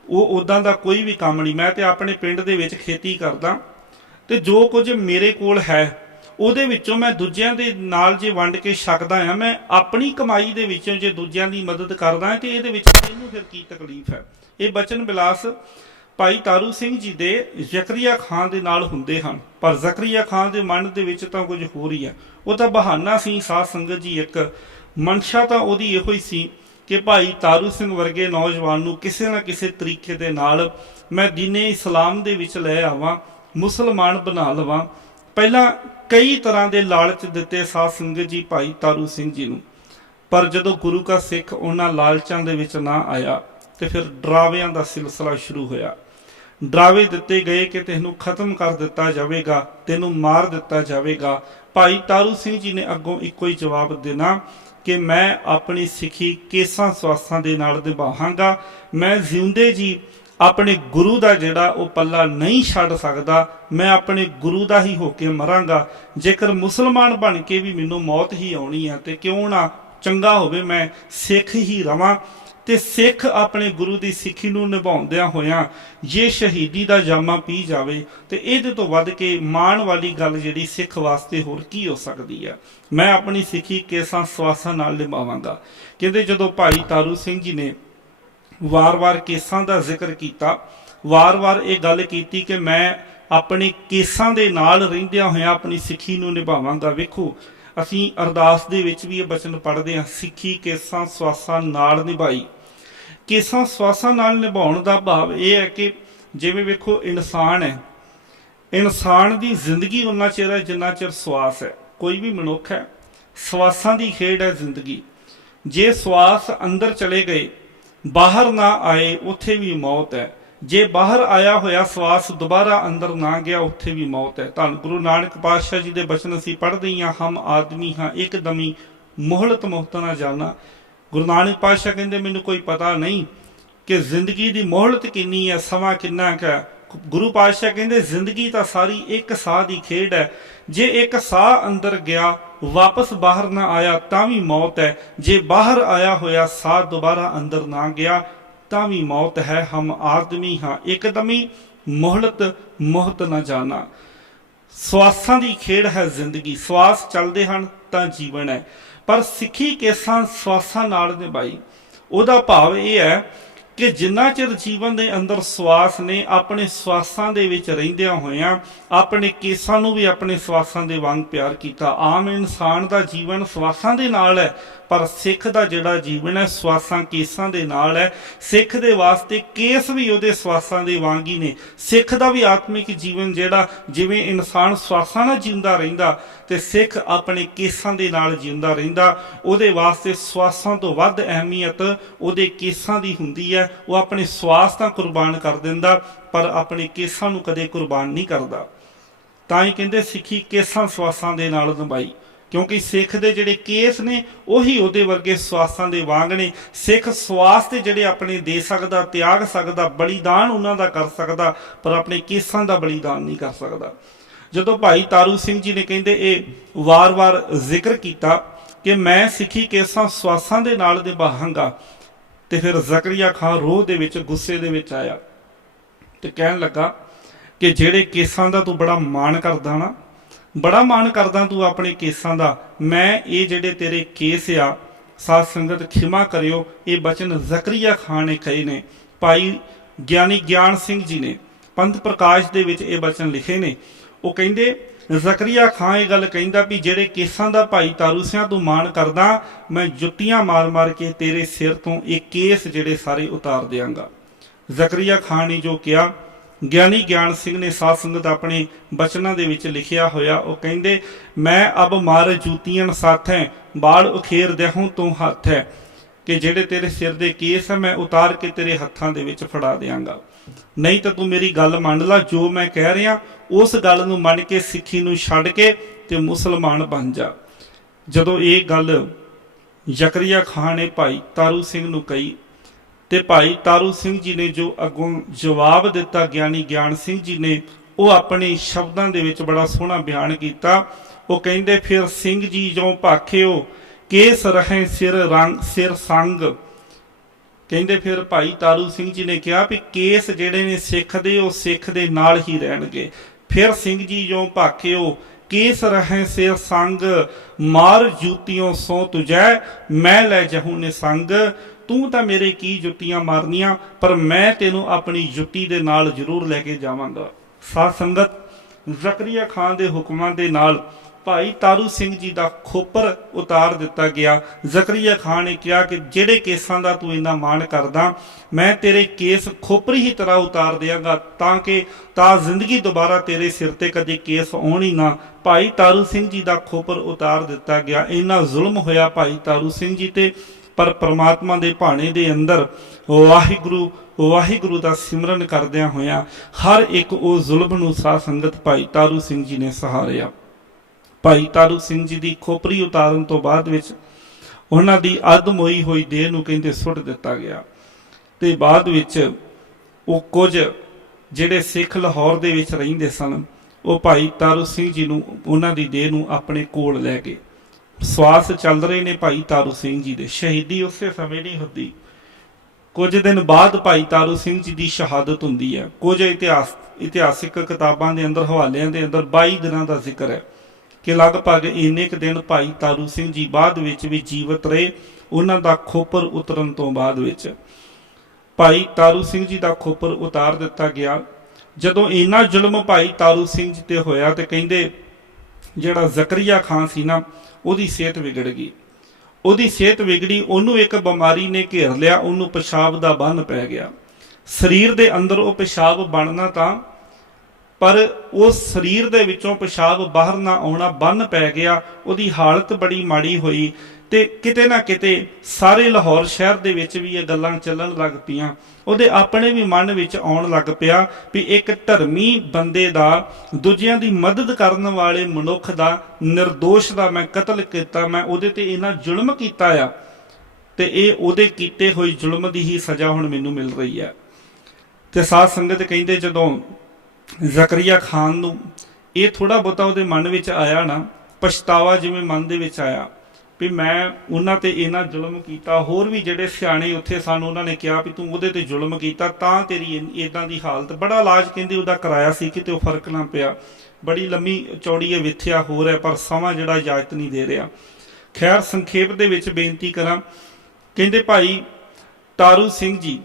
ਉਹ ਉਦਾਂ ਦਾ ਕੋਈ ਵੀ ਕੰਮ ਨਹੀਂ। ਮੈਂ ਤੇ ਆਪਣੇ ਪਿੰਡ ਦੇ ਵਿੱਚ ਖੇਤੀ ਕਰਦਾ ਤੇ ਜੋ ਕੁਝ ਮੇਰੇ ਕੋਲ ਹੈ ਉਹਦੇ ਵਿੱਚੋਂ ਮੈਂ ਦੂਜਿਆਂ ਦੇ ਨਾਲ ਜੇ ਵੰਡ ਕੇ ਛਕਦਾ ਆ, ਮੈਂ ਆਪਣੀ ਕਮਾਈ ਦੇ ਵਿੱਚੋਂ ਜੇ ਦੂਜਿਆਂ ਦੀ ਮਦਦ ਕਰਦਾ ਤੇ ਇਹਦੇ ਵਿੱਚ ਇਹਨੂੰ ਫਿਰ ਕੀ ਤਕਲੀਫ ਹੈ। ਇਹ ਬਚਨ ਬਿਲਾਸ ਭਾਈ ਤਾਰੂ ਸਿੰਘ ਜੀ ਦੇ ਜ਼ਕਰੀਆ ਖਾਨ ਦੇ ਨਾਲ ਹੁੰਦੇ ਹਨ, ਪਰ ਜ਼ਕਰੀਆ ਖਾਨ ਦੇ ਮਨ ਦੇ ਵਿੱਚ ਤਾਂ ਕੁਝ ਹੋਰ ਹੀ ਹੈ। ਉਹ ਤਾਂ ਬਹਾਨਾ ਸੀ। ਸਾਧ ਸੰਗਤ ਜੀ, ਇੱਕ ਮਨਸ਼ਾ ਤਾਂ ਉਹਦੀ ਇਹੋ ਹੀ ਸੀ ਕਿ ਭਾਈ ਤਾਰੂ ਸਿੰਘ ਵਰਗੇ ਨੌਜਵਾਨ ਨੂੰ ਕਿਸੇ ਨਾ ਕਿਸੇ ਤਰੀਕੇ ਦੇ ਨਾਲ ਮੈਂ ਦੀਨੇ ਇਸਲਾਮ ਦੇ ਵਿੱਚ ਲੈ ਆਵਾਂ, ਮੁਸਲਮਾਨ ਬਣਾ ਲਵਾਂ। ਪਹਿਲਾਂ ਕਈ ਤਰ੍ਹਾਂ ਦੇ ਲਾਲਚ ਦਿੱਤੇ ਸਾਧ ਸੰਗਤ ਜੀ ਭਾਈ ਤਾਰੂ ਸਿੰਘ ਜੀ ਨੂੰ, ਪਰ ਜਦੋਂ ਗੁਰੂ ਕਾ ਸਿੱਖ ਉਹਨਾਂ ਲਾਲਚਾਂ ਦੇ ਵਿੱਚ ਨਾ ਆਇਆ ਤੇ ਫਿਰ ਡਰਾਵਿਆਂ ਦਾ ਸਿਲਸਿਲਾ ਸ਼ੁਰੂ ਹੋਇਆ। ਡਰਾਵੇ ਦਿੱਤੇ ਗਏ ਕਿ ਤੈਨੂੰ ਖਤਮ ਕਰ ਦਿੱਤਾ ਜਾਵੇਗਾ, ਤੈਨੂੰ ਮਾਰ ਦਿੱਤਾ ਜਾਵੇਗਾ। ਭਾਈ ਤਾਰੂ ਸਿੰਘ ਜੀ ਨੇ ਅੱਗੋਂ ਇੱਕੋ ਹੀ ਜਵਾਬ ਦੇਣਾ ਕਿ ਮੈਂ ਆਪਣੀ ਸਿੱਖੀ ਕੇਸਾਂ ਸਵਾਸਾਂ ਦੇ ਨਾਲ ਨਿਭਾਵਾਂਗਾ। ਮੈਂ ਜਿਉਂਦੇ ਜੀ ਆਪਣੇ ਗੁਰੂ ਦਾ ਜਿਹੜਾ ਉਹ ਪੱਲਾ ਨਹੀਂ ਛੱਡ ਸਕਦਾ, ਮੈਂ ਆਪਣੇ ਗੁਰੂ ਦਾ ਹੀ ਹੋ ਕੇ ਮਰਾਂਗਾ। ਜੇਕਰ ਮੁਸਲਮਾਨ ਬਣ ਕੇ ਵੀ ਮੈਨੂੰ ਮੌਤ ਹੀ ਆਉਣੀ ਹੈ ਤੇ ਕਿਉਂ ਨਾ ਚੰਗਾ ਹੋਵੇ ਮੈਂ ਸਿੱਖ ਹੀ ਰਵਾਂ। ਤੇ ਸਿੱਖ ਆਪਣੇ ਗੁਰੂ ਦੀ ਸਿੱਖੀ ਨੂੰ ਨਿਭਾਉਂਦਿਆਂ ਹੋਇਆਂ ਜੇ ਸ਼ਹੀਦੀ ਦਾ ਜਾਮਾ ਪੀ ਜਾਵੇ ਤੇ ਇਹਦੇ ਤੋਂ ਵੱਧ ਕੇ ਮਾਣ ਵਾਲੀ ਗੱਲ ਜਿਹੜੀ ਸਿੱਖ ਵਾਸਤੇ ਹੋਰ ਕੀ ਹੋ ਸਕਦੀ ਹੈ। ਮੈਂ ਆਪਣੀ ਸਿੱਖੀ ਕੇਸਾਂ ਸਵਾਸਾਂ ਨਾਲ ਨਿਭਾਵਾਂਗਾ। ਕਹਿੰਦੇ ਜਦੋਂ ਭਾਈ ਤਾਰੂ ਸਿੰਘ ਜੀ ਨੇ ਵਾਰ-ਵਾਰ ਕੇਸਾਂ ਦਾ ਜ਼ਿਕਰ ਕੀਤਾ, ਵਾਰ-ਵਾਰ ਇਹ ਗੱਲ ਕੀਤੀ ਕਿ ਮੈਂ ਆਪਣੇ ਕੇਸਾਂ ਦੇ ਨਾਲ ਰਹਿੰਦਿਆਂ ਹੋਇਆਂ ਆਪਣੀ ਸਿੱਖੀ ਨੂੰ ਨਿਭਾਵਾਂਗਾ। ਵੇਖੋ, ਅਸੀਂ ਅਰਦਾਸ ਦੇ ਵਿੱਚ ਵੀ ਇਹ ਬਚਨ ਪੜ੍ਹਦੇ ਹਾਂ, ਸਿੱਖੀ ਕੇਸਾਂ ਸਵਾਸਾਂ ਨਾਲ ਨਿਭਾਈ। ਕੇਸਾਂ ਸਵਾਸਾਂ ਨਾਲ ਨਿਭਾਉਣ ਦਾ ਭਾਵ ਇਹ ਹੈ ਕਿ ਜਿਵੇਂ ਵੇਖੋ ਇਨਸਾਨ ਹੈ, ਇਨਸਾਨ ਦੀ ਜ਼ਿੰਦਗੀ ਉਨਾ ਚਿਰ ਹੈ ਜਿੰਨਾ ਚਿਰ ਸਵਾਸ ਹੈ। ਕੋਈ ਵੀ ਮਨੁੱਖ ਹੈ, ਸਵਾਸਾਂ ਦੀ ਖੇਡ ਹੈ ਜ਼ਿੰਦਗੀ। ਜੇ ਸਵਾਸ ਅੰਦਰ ਚਲੇ ਗਏ, ਬਾਹਰ ਨਾ ਆਏ, ਉੱਥੇ ਵੀ ਮੌਤ ਹੈ। ਜੇ ਬਾਹਰ ਆਇਆ ਹੋਇਆ ਸਵਾਸ ਦੁਬਾਰਾ ਅੰਦਰ ਨਾ ਗਿਆ, ਉੱਥੇ ਵੀ ਮੌਤ ਹੈ। ਧੰਨ ਗੁਰੂ ਨਾਨਕ ਪਾਤਸ਼ਾਹ ਜੀ ਦੇ ਬਚਨ ਅਸੀਂ ਪੜ੍ਹਦੇ ਹਾਂ, ਹਮ ਆਦਮੀ ਹਾਂ ਇੱਕਦਮੀ ਮੋਹਲਤ ਮੁਹਤ ਨਾ ਜਾਣਾ। ਗੁਰੂ ਨਾਨਕ ਪਾਤਸ਼ਾਹ ਕਹਿੰਦੇ ਮੈਨੂੰ ਕੋਈ ਪਤਾ ਨਹੀਂ, कि जिंदगी की मोहलत किन्नी है, समा किन्ना क है। गुरु पातशाह कहते जिंदगी तो सारी एक साह की खेड है, जे एक साह अंदर गया वापस बाहर ना आया तां भी मौत है, जे बाहर आया होया साह दोबारा अंदर ना गया तां भी मौत है। हम आदमी हाँ एकदमी मोहलत मोहत ना जाना। ਸਵਾਸਾਂ ਦੀ ਖੇਡ ਹੈ ਜ਼ਿੰਦਗੀ, ਸਵਾਸ ਚੱਲਦੇ ਹਨ ਤਾਂ ਜੀਵਨ ਹੈ। ਪਰ ਸਿੱਖੀ ਕੇਸਾਂ ਸਵਾਸਾਂ ਨਾਲ ਨਿਭਾਈ। ਉਹਦਾ ਭਾਵ ਇਹ ਹੈ ਕਿ ਜਿੰਨਾ ਚਿਰ ਜੀਵਨ ਦੇ ਅੰਦਰ ਸਵਾਸ ਨੇ, ਆਪਣੇ ਸਵਾਸਾਂ ਦੇ ਵਿੱਚ ਰਹਿੰਦਿਆਂ ਹੋਇਆਂ ਆਪਣੇ ਕੇਸਾਂ ਨੂੰ ਵੀ ਆਪਣੇ ਸਵਾਸਾਂ ਦੇ ਵਾਂਗ ਪਿਆਰ ਕੀਤਾ। ਆਮ ਇਨਸਾਨ ਦਾ ਜੀਵਨ ਸਵਾਸਾਂ ਦੇ ਨਾਲ ਹੈ, ਪਰ ਸਿੱਖ ਦਾ ਜਿਹੜਾ ਜੀਵਨ ਹੈ ਸਵਾਸਾਂ ਕੇਸਾਂ ਦੇ ਨਾਲ ਹੈ। ਸਿੱਖ ਦੇ ਵਾਸਤੇ ਕੇਸ ਵੀ ਉਹਦੇ ਸਵਾਸਾਂ ਦੇ ਵਾਂਗ ਹੀ ਨੇ। ਸਿੱਖ ਦਾ ਵੀ ਆਤਮਿਕ ਜੀਵਨ ਜਿਹੜਾ, ਜਿਵੇਂ ਇਨਸਾਨ ਸਵਾਸਾਂ ਨਾਲ ਜਿਉਂਦਾ ਰਹਿੰਦਾ ਤੇ ਸਿੱਖ ਆਪਣੇ ਕੇਸਾਂ ਦੇ ਨਾਲ ਜਿਉਂਦਾ ਰਹਿੰਦਾ। ਉਹਦੇ ਵਾਸਤੇ ਸਵਾਸਾਂ ਤੋਂ ਵੱਧ ਅਹਿਮੀਅਤ ਉਹਦੇ ਕੇਸਾਂ ਦੀ ਹੁੰਦੀ ਹੈ। ਉਹ ਆਪਣੇ ਸਵਾਸ ਤਾਂ ਕੁਰਬਾਨ ਕਰ ਦਿੰਦਾ, ਪਰ ਆਪਣੇ ਕੇਸਾਂ ਨੂੰ ਕਦੇ ਕੁਰਬਾਨ ਨਹੀਂ ਕਰਦਾ। ਤਾਂ ਹੀ ਕਹਿੰਦੇ ਸਿੱਖੀ ਕੇਸਾਂ ਸਵਾਸਾਂ ਦੇ ਨਾਲ ਨਿਭਾਈ, ਕਿਉਂਕਿ ਸਿੱਖ ਦੇ ਜਿਹੜੇ ਕੇਸ ਨੇ ਉਹੀ ਉਹਦੇ ਵਰਗੇ ਸਵਾਸਾਂ ਦੇ ਵਾਂਗ ਨੇ। ਸਿੱਖ ਸਵਾਸ ਤੇ ਜਿਹੜੇ ਆਪਣੇ ਦੇ ਸਕਦਾ, ਤਿਆਗ ਸਕਦਾ, ਬਲੀਦਾਨ ਉਹਨਾਂ ਦਾ ਕਰ ਸਕਦਾ, ਪਰ ਆਪਣੇ ਕੇਸਾਂ ਦਾ ਬਲੀਦਾਨ ਨਹੀਂ ਕਰ ਸਕਦਾ। ਜਦੋਂ ਭਾਈ ਤਾਰੂ ਸਿੰਘ ਜੀ ਨੇ ਕਹਿੰਦੇ ਇਹ ਵਾਰ-ਵਾਰ ਜ਼ਿਕਰ ਕੀਤਾ ਕਿ ਮੈਂ ਸਿੱਖੀ ਕੇਸਾਂ ਸਵਾਸਾਂ ਦੇ ਨਾਲ ਨਿਭਾਵਾਂਗਾ, ਤੇ ਫਿਰ ਜ਼ਕਰੀਆ ਖਾਨ ਰੋਹ ਦੇ ਵਿੱਚ ਗੁੱਸੇ ਦੇ ਵਿੱਚ ਆਇਆ ਤੇ ਕਹਿਣ ਲੱਗਾ ਕਿ ਜਿਹੜੇ ਕੇਸਾਂ ਦਾ ਤੂੰ ਬੜਾ ਮਾਣ ਕਰਦਾ ਨਾ, ਬੜਾ ਮਾਣ ਕਰਦਾ ਤੂੰ ਆਪਣੇ ਕੇਸਾਂ ਦਾ, ਮੈਂ ਇਹ ਜਿਹੜੇ ਤੇਰੇ ਕੇਸ ਆ, ਸਾਧ ਸੰਗਤ ਖਿਮਾ ਕਰਿਓ, ਇਹ ਬਚਨ ਜ਼ਕਰੀਆ ਖਾਨ ਨੇ ਕਹੇ ਨੇ। ਭਾਈ ਗਿਆਨੀ ਗਿਆਨ ਸਿੰਘ ਜੀ ਨੇ ਪੰਥ ਪ੍ਰਕਾਸ਼ ਦੇ ਵਿੱਚ ਇਹ ਬਚਨ ਲਿਖੇ ਨੇ। ਉਹ ਕਹਿੰਦੇ ਜ਼ਕਰੀਆ ਖਾਨ ਇਹ ਗੱਲ ਕਹਿੰਦਾ ਵੀ ਜਿਹੜੇ ਕੇਸਾਂ ਦਾ ਭਾਈ ਤਾਰੂ ਸਿਆਂ ਤੂੰ ਮਾਣ ਕਰਦਾ, ਮੈਂ ਜੁੱਤੀਆਂ ਮਾਰ ਮਾਰ ਕੇ ਤੇਰੇ ਸਿਰ ਤੋਂ ਇਹ ਕੇਸ ਜਿਹੜੇ ਸਾਰੇ ਉਤਾਰ ਦਿਆਂਗਾ। ਜ਼ਕਰੀਆ ਖਾਨ ਨੇ ਜੋ ਕਿਹਾ, ਗਿਆਨੀ ਗਿਆਨ ਸਿੰਘ ਨੇ ਸਾਧ ਸੰਗਤ ਆਪਣੇ ਬਚਨਾਂ ਦੇ ਵਿੱਚ ਲਿਖਿਆ ਹੋਇਆ। ਉਹ ਕਹਿੰਦੇ ਮੈਂ ਅਬ ਮਾਰ ਜੂਤੀਆਂ ਸਾਥ ਹੈ, ਬਾਲ ਉਖੇਰ ਦੇਹੂੰ ਤੂੰ ਹੱਥ ਹੈ, ਕਿ ਜਿਹੜੇ ਤੇਰੇ ਸਿਰ ਦੇ ਕੇਸ ਹੈ ਮੈਂ ਉਤਾਰ ਕੇ ਤੇਰੇ ਹੱਥਾਂ ਦੇ ਵਿੱਚ ਫੜਾ ਦਿਆਂਗਾ। ਨਹੀਂ ਤਾਂ ਤੂੰ ਮੇਰੀ ਗੱਲ ਮੰਨ ਲਾ, ਜੋ ਮੈਂ ਕਹਿ ਰਿਹਾ ਉਸ ਗੱਲ ਨੂੰ ਮੰਨ ਕੇ ਸਿੱਖੀ ਨੂੰ ਛੱਡ ਕੇ ਤੇ ਮੁਸਲਮਾਨ ਬਣ ਜਾ। ਜਦੋਂ ਇਹ ਗੱਲ ਜ਼ਕਰੀਆ ਖਾਨ ਨੇ ਭਾਈ ਤਾਰੂ ਸਿੰਘ ਨੂੰ ਕਹੀ ਤੇ ਭਾਈ ਤਾਰੂ ਸਿੰਘ ਜੀ ਨੇ ਜੋ ਅੱਗੋਂ ਜਵਾਬ ਦਿੱਤਾ ਗਿਆਨੀ ਗਿਆਨ ਸਿੰਘ ਜੀ ਨੇ, ਉਹ ਆਪਣੇ ਸ਼ਬਦਾਂ ਦੇ ਵਿੱਚ ਬੜਾ ਸੋਹਣਾ ਬਿਆਨ ਕੀਤਾ। ਉਹ ਕਹਿੰਦੇ ਫਿਰ ਸਿੰਘ ਜੀ ਜੋ ਭਾਖਿਓ ਕੇਸ ਰਹੇ ਸਿਰ ਸੰਗ। ਕਹਿੰਦੇ ਫਿਰ ਭਾਈ ਤਾਰੂ ਸਿੰਘ ਜੀ ਨੇ ਕਿਹਾ ਵੀ ਕੇਸ ਜਿਹੜੇ ਨੇ ਸਿੱਖ ਦੇ, ਉਹ ਸਿੱਖ ਦੇ ਨਾਲ ਹੀ ਰਹਿਣਗੇ। ਫਿਰ ਸਿੰਘ ਜੀ ਜੋ ਭਾਖਿਓ ਕੇਸ ਰਹੇ ਸਿਰ ਸੰਗ, ਮਾਰ ਜੂਤੀਓਂ ਸੋ ਤੁਜੈ ਮੈਂ ਲੈ ਜਹੂੰ ਨੇ ਸੰਗ। ਤੂੰ ਤਾਂ ਮੇਰੇ ਕੀ ਜੁੱਤੀਆਂ ਮਾਰਨੀਆਂ, ਪਰ ਮੈਂ ਤੈਨੂੰ ਆਪਣੀ ਜੁੱਤੀ ਦੇ ਨਾਲ ਜ਼ਰੂਰ ਲੈ ਕੇ ਜਾਵਾਂਗਾ। ਸਾਧ ਸੰਗਤ ਜ਼ਕਰੀਆ ਖਾਨ ਦੇ ਹੁਕਮਾਂ ਦੇ ਨਾਲ ਭਾਈ ਤਾਰੂ ਸਿੰਘ ਜੀ ਦਾ ਖੋਪਰ ਉਤਾਰ ਦਿੱਤਾ ਗਿਆ। ਜ਼ਕਰੀਆ ਖਾਨ ਨੇ ਕਿਹਾ ਕਿ ਜਿਹੜੇ ਕੇਸਾਂ ਦਾ ਤੂੰ ਇੰਨਾ ਮਾਣ ਕਰਦਾ, ਮੈਂ ਤੇਰੇ ਕੇਸ ਖੋਪਰੀ ਹੀ ਤਰ੍ਹਾਂ ਉਤਾਰ ਦਿਆਂਗਾ, ਤਾਂ ਜ਼ਿੰਦਗੀ ਦੁਬਾਰਾ ਤੇਰੇ ਸਿਰ ਤੇ ਕਦੇ ਕੇਸ ਆਉਣ ਹੀ ਨਾ। ਭਾਈ ਤਾਰੂ ਸਿੰਘ ਜੀ ਦਾ ਖੋਪਰ ਉਤਾਰ ਦਿੱਤਾ ਗਿਆ। ਇੰਨਾ ਜ਼ੁਲਮ ਹੋਇਆ ਭਾਈ ਤਾਰੂ ਸਿੰਘ ਜੀ ਤੇ, ਪਰ ਪ੍ਰਮਾਤਮਾ ਦੇ ਭਾਣੇ ਦੇ ਅੰਦਰ ਵਾਹਿਗੁਰੂ ਵਾਹਿਗੁਰੂ ਦਾ ਸਿਮਰਨ ਕਰਦਿਆਂ ਹੋਇਆਂ ਹਰ ਇੱਕ ਉਹ ਜ਼ੁਲਮ ਨੂੰ ਸਾਧ ਸੰਗਤ ਭਾਈ ਤਾਰੂ ਸਿੰਘ ਜੀ ਨੇ ਸਹਾਰਿਆ। ਭਾਈ ਤਾਰੂ ਸਿੰਘ ਜੀ ਦੀ ਖੋਪਰੀ ਉਤਾਰਨ ਤੋਂ ਬਾਅਦ ਵਿੱਚ ਉਹਨਾਂ ਦੀ ਅੱਧਮੋਈ ਹੋਈ ਦੇਹ ਨੂੰ ਕਹਿੰਦੇ ਸੁੱਟ ਦਿੱਤਾ ਗਿਆ। ਤੇ ਬਾਅਦ ਵਿੱਚ ਉਹ ਕੁਝ ਜਿਹੜੇ ਸਿੱਖ ਲਾਹੌਰ ਦੇ ਵਿੱਚ ਰਹਿੰਦੇ ਸਨ, ਉਹ ਭਾਈ ਤਾਰੂ ਸਿੰਘ ਜੀ ਨੂੰ, ਉਹਨਾਂ ਦੀ ਦੇਹ ਨੂੰ ਆਪਣੇ ਕੋਲ ਲੈ ਗਏ। ਸਵਾਸ ਚੱਲ ਰਹੇ ਨੇ ਭਾਈ ਤਾਰੂ ਸਿੰਘ ਜੀ ਦੇ। ਸ਼ਹੀਦੀ ਉਸੇ ਸਮੇਂ ਨਹੀਂ ਹੁੰਦੀ, ਕੁਝ ਦਿਨ ਬਾਅਦ ਭਾਈ ਤਾਰੂ ਸਿੰਘ ਜੀ ਦੀ ਸ਼ਹਾਦਤ ਹੁੰਦੀ ਹੈ। ਕੁਝ ਇਤਿਹਾਸਿਕ ਕਿਤਾਬਾਂ ਦੇ ਅੰਦਰ, ਹਵਾਲਿਆਂ ਦੇ ਅੰਦਰ 22 ਦਿਨਾਂ ਦਾ ਜ਼ਿਕਰ ਹੈ ਕਿ ਲਗਭਗ ਇੰਨੇ ਕੁ ਦਿਨ ਭਾਈ ਤਾਰੂ ਸਿੰਘ ਜੀ ਬਾਅਦ ਵਿੱਚ ਵੀ ਜੀਵਤ ਰਹੇ। ਉਹਨਾਂ ਦਾ ਖੋਪਰ ਉਤਰਨ ਤੋਂ ਬਾਅਦ ਵਿੱਚ ਭਾਈ ਤਾਰੂ ਸਿੰਘ ਜੀ ਦਾ ਖੋਪਰ ਉਤਾਰ ਦਿੱਤਾ ਗਿਆ। ਜਦੋਂ ਇੰਨਾ ਜ਼ੁਲਮ ਭਾਈ ਤਾਰੂ ਸਿੰਘ ਜੀ ਤੇ ਹੋਇਆ ਤੇ ਕਹਿੰਦੇ ਜਿਹੜਾ ਜ਼ਕਰੀਆ ਖਾਨ ਸੀ ਨਾ, ਉਹਦੀ ਸਿਹਤ ਵਿਗੜ ਗਈ। ਉਹਦੀ ਸਿਹਤ ਵਿਗੜੀ, ਉਹਨੂੰ ਇੱਕ ਬਿਮਾਰੀ ਨੇ ਘੇਰ ਲਿਆ, ਉਹਨੂੰ ਪਿਸ਼ਾਬ ਦਾ ਬੰਨ ਪੈ ਗਿਆ। ਸਰੀਰ ਦੇ ਅੰਦਰ ਉਹ ਪਿਸ਼ਾਬ ਬਣਨਾ ਤਾਂ, ਪਰ ਉਸ ਸਰੀਰ ਦੇ ਵਿੱਚੋਂ ਪਿਸ਼ਾਬ ਬਾਹਰ ਨਾ ਆਉਣਾ ਬੰਨ ਪੈ ਗਿਆ। ਉਹਦੀ ਹਾਲਤ ਬੜੀ ਮਾੜੀ ਹੋਈ ਤੇ ਕਿਤੇ ਨਾ ਕਿਤੇ ਸਾਰੇ ਲਾਹੌਰ ਸ਼ਹਿਰ ਦੇ ਵਿੱਚ ਵੀ ਇਹ ਗੱਲਾਂ ਚੱਲਣ ਲੱਗ ਪਈਆਂ। ਉਹਦੇ ਆਪਣੇ ਵੀ ਮਨ ਵਿੱਚ ਆਉਣ ਲੱਗ ਪਿਆ ਵੀ ਇੱਕ ਧਰਮੀ ਬੰਦੇ ਦਾ, ਦੂਜਿਆਂ ਦੀ ਮਦਦ ਕਰਨ ਵਾਲੇ ਮਨੁੱਖ ਦਾ, ਨਿਰਦੋਸ਼ ਦਾ ਮੈਂ ਕਤਲ ਕੀਤਾ, ਮੈਂ ਉਹਦੇ ਤੇ ਇੰਨਾ ਜ਼ੁਲਮ ਕੀਤਾ ਆ, ਤੇ ਇਹ ਉਹਦੇ ਕੀਤੇ ਹੋਏ ਜ਼ੁਲਮ ਦੀ ਹੀ ਸਜ਼ਾ ਹੁਣ ਮੈਨੂੰ ਮਿਲ ਰਹੀ ਹੈ। ਤੇ ਸਾਧ ਸੰਗਤ ਕਹਿੰਦੇ ਜਦੋਂ ਜ਼ਕਰੀਆ ਖਾਨ ਨੂੰ ਇਹ ਥੋੜਾ ਬਹੁਤਾ ਉਹਦੇ ਮਨ ਵਿੱਚ ਆਇਆ ਨਾ, ਪਛਤਾਵਾ ਜਿਵੇਂ ਮਨ ਦੇ ਵਿੱਚ ਆਇਆ ਵੀ ਮੈਂ ਉਹਨਾਂ ਤੇ ਇਹਨਾਂ ਜ਼ੁਲਮ ਕੀਤਾ, ਹੋਰ ਵੀ ਜਿਹੜੇ ਸਿਆਣੇ ਉੱਥੇ ਸਨ ਉਹਨਾਂ ਨੇ ਕਿਹਾ ਵੀ ਤੂੰ ਉਹਦੇ ਤੇ ਜ਼ੁਲਮ ਕੀਤਾ ਤਾਂ ਤੇਰੀ ਇਦਾਂ ਦੀ ਹਾਲਤ। ਬੜਾ ਇਲਾਜ ਕਹਿੰਦੇ ਉਹਦਾ ਕਰਾਇਆ ਸੀ, ਕਿਤੇ ਉਹ ਫਰਕ ਨਾ ਪਿਆ। ਬੜੀ ਲੰਮੀ ਚੌੜੀ ਇਹ ਵਿਥਿਆ ਹੋ ਰਿਹਾ, ਪਰ ਸਮਾਂ ਜਿਹੜਾ ਇਜਾਜ਼ਤ ਨਹੀਂ ਦੇ ਰਿਹਾ। ਖੈਰ ਸੰਖੇਪ ਦੇ ਵਿੱਚ ਬੇਨਤੀ ਕਰਾਂ, ਕਹਿੰਦੇ ਭਾਈ ਤਾਰੂ ਸਿੰਘ ਜੀ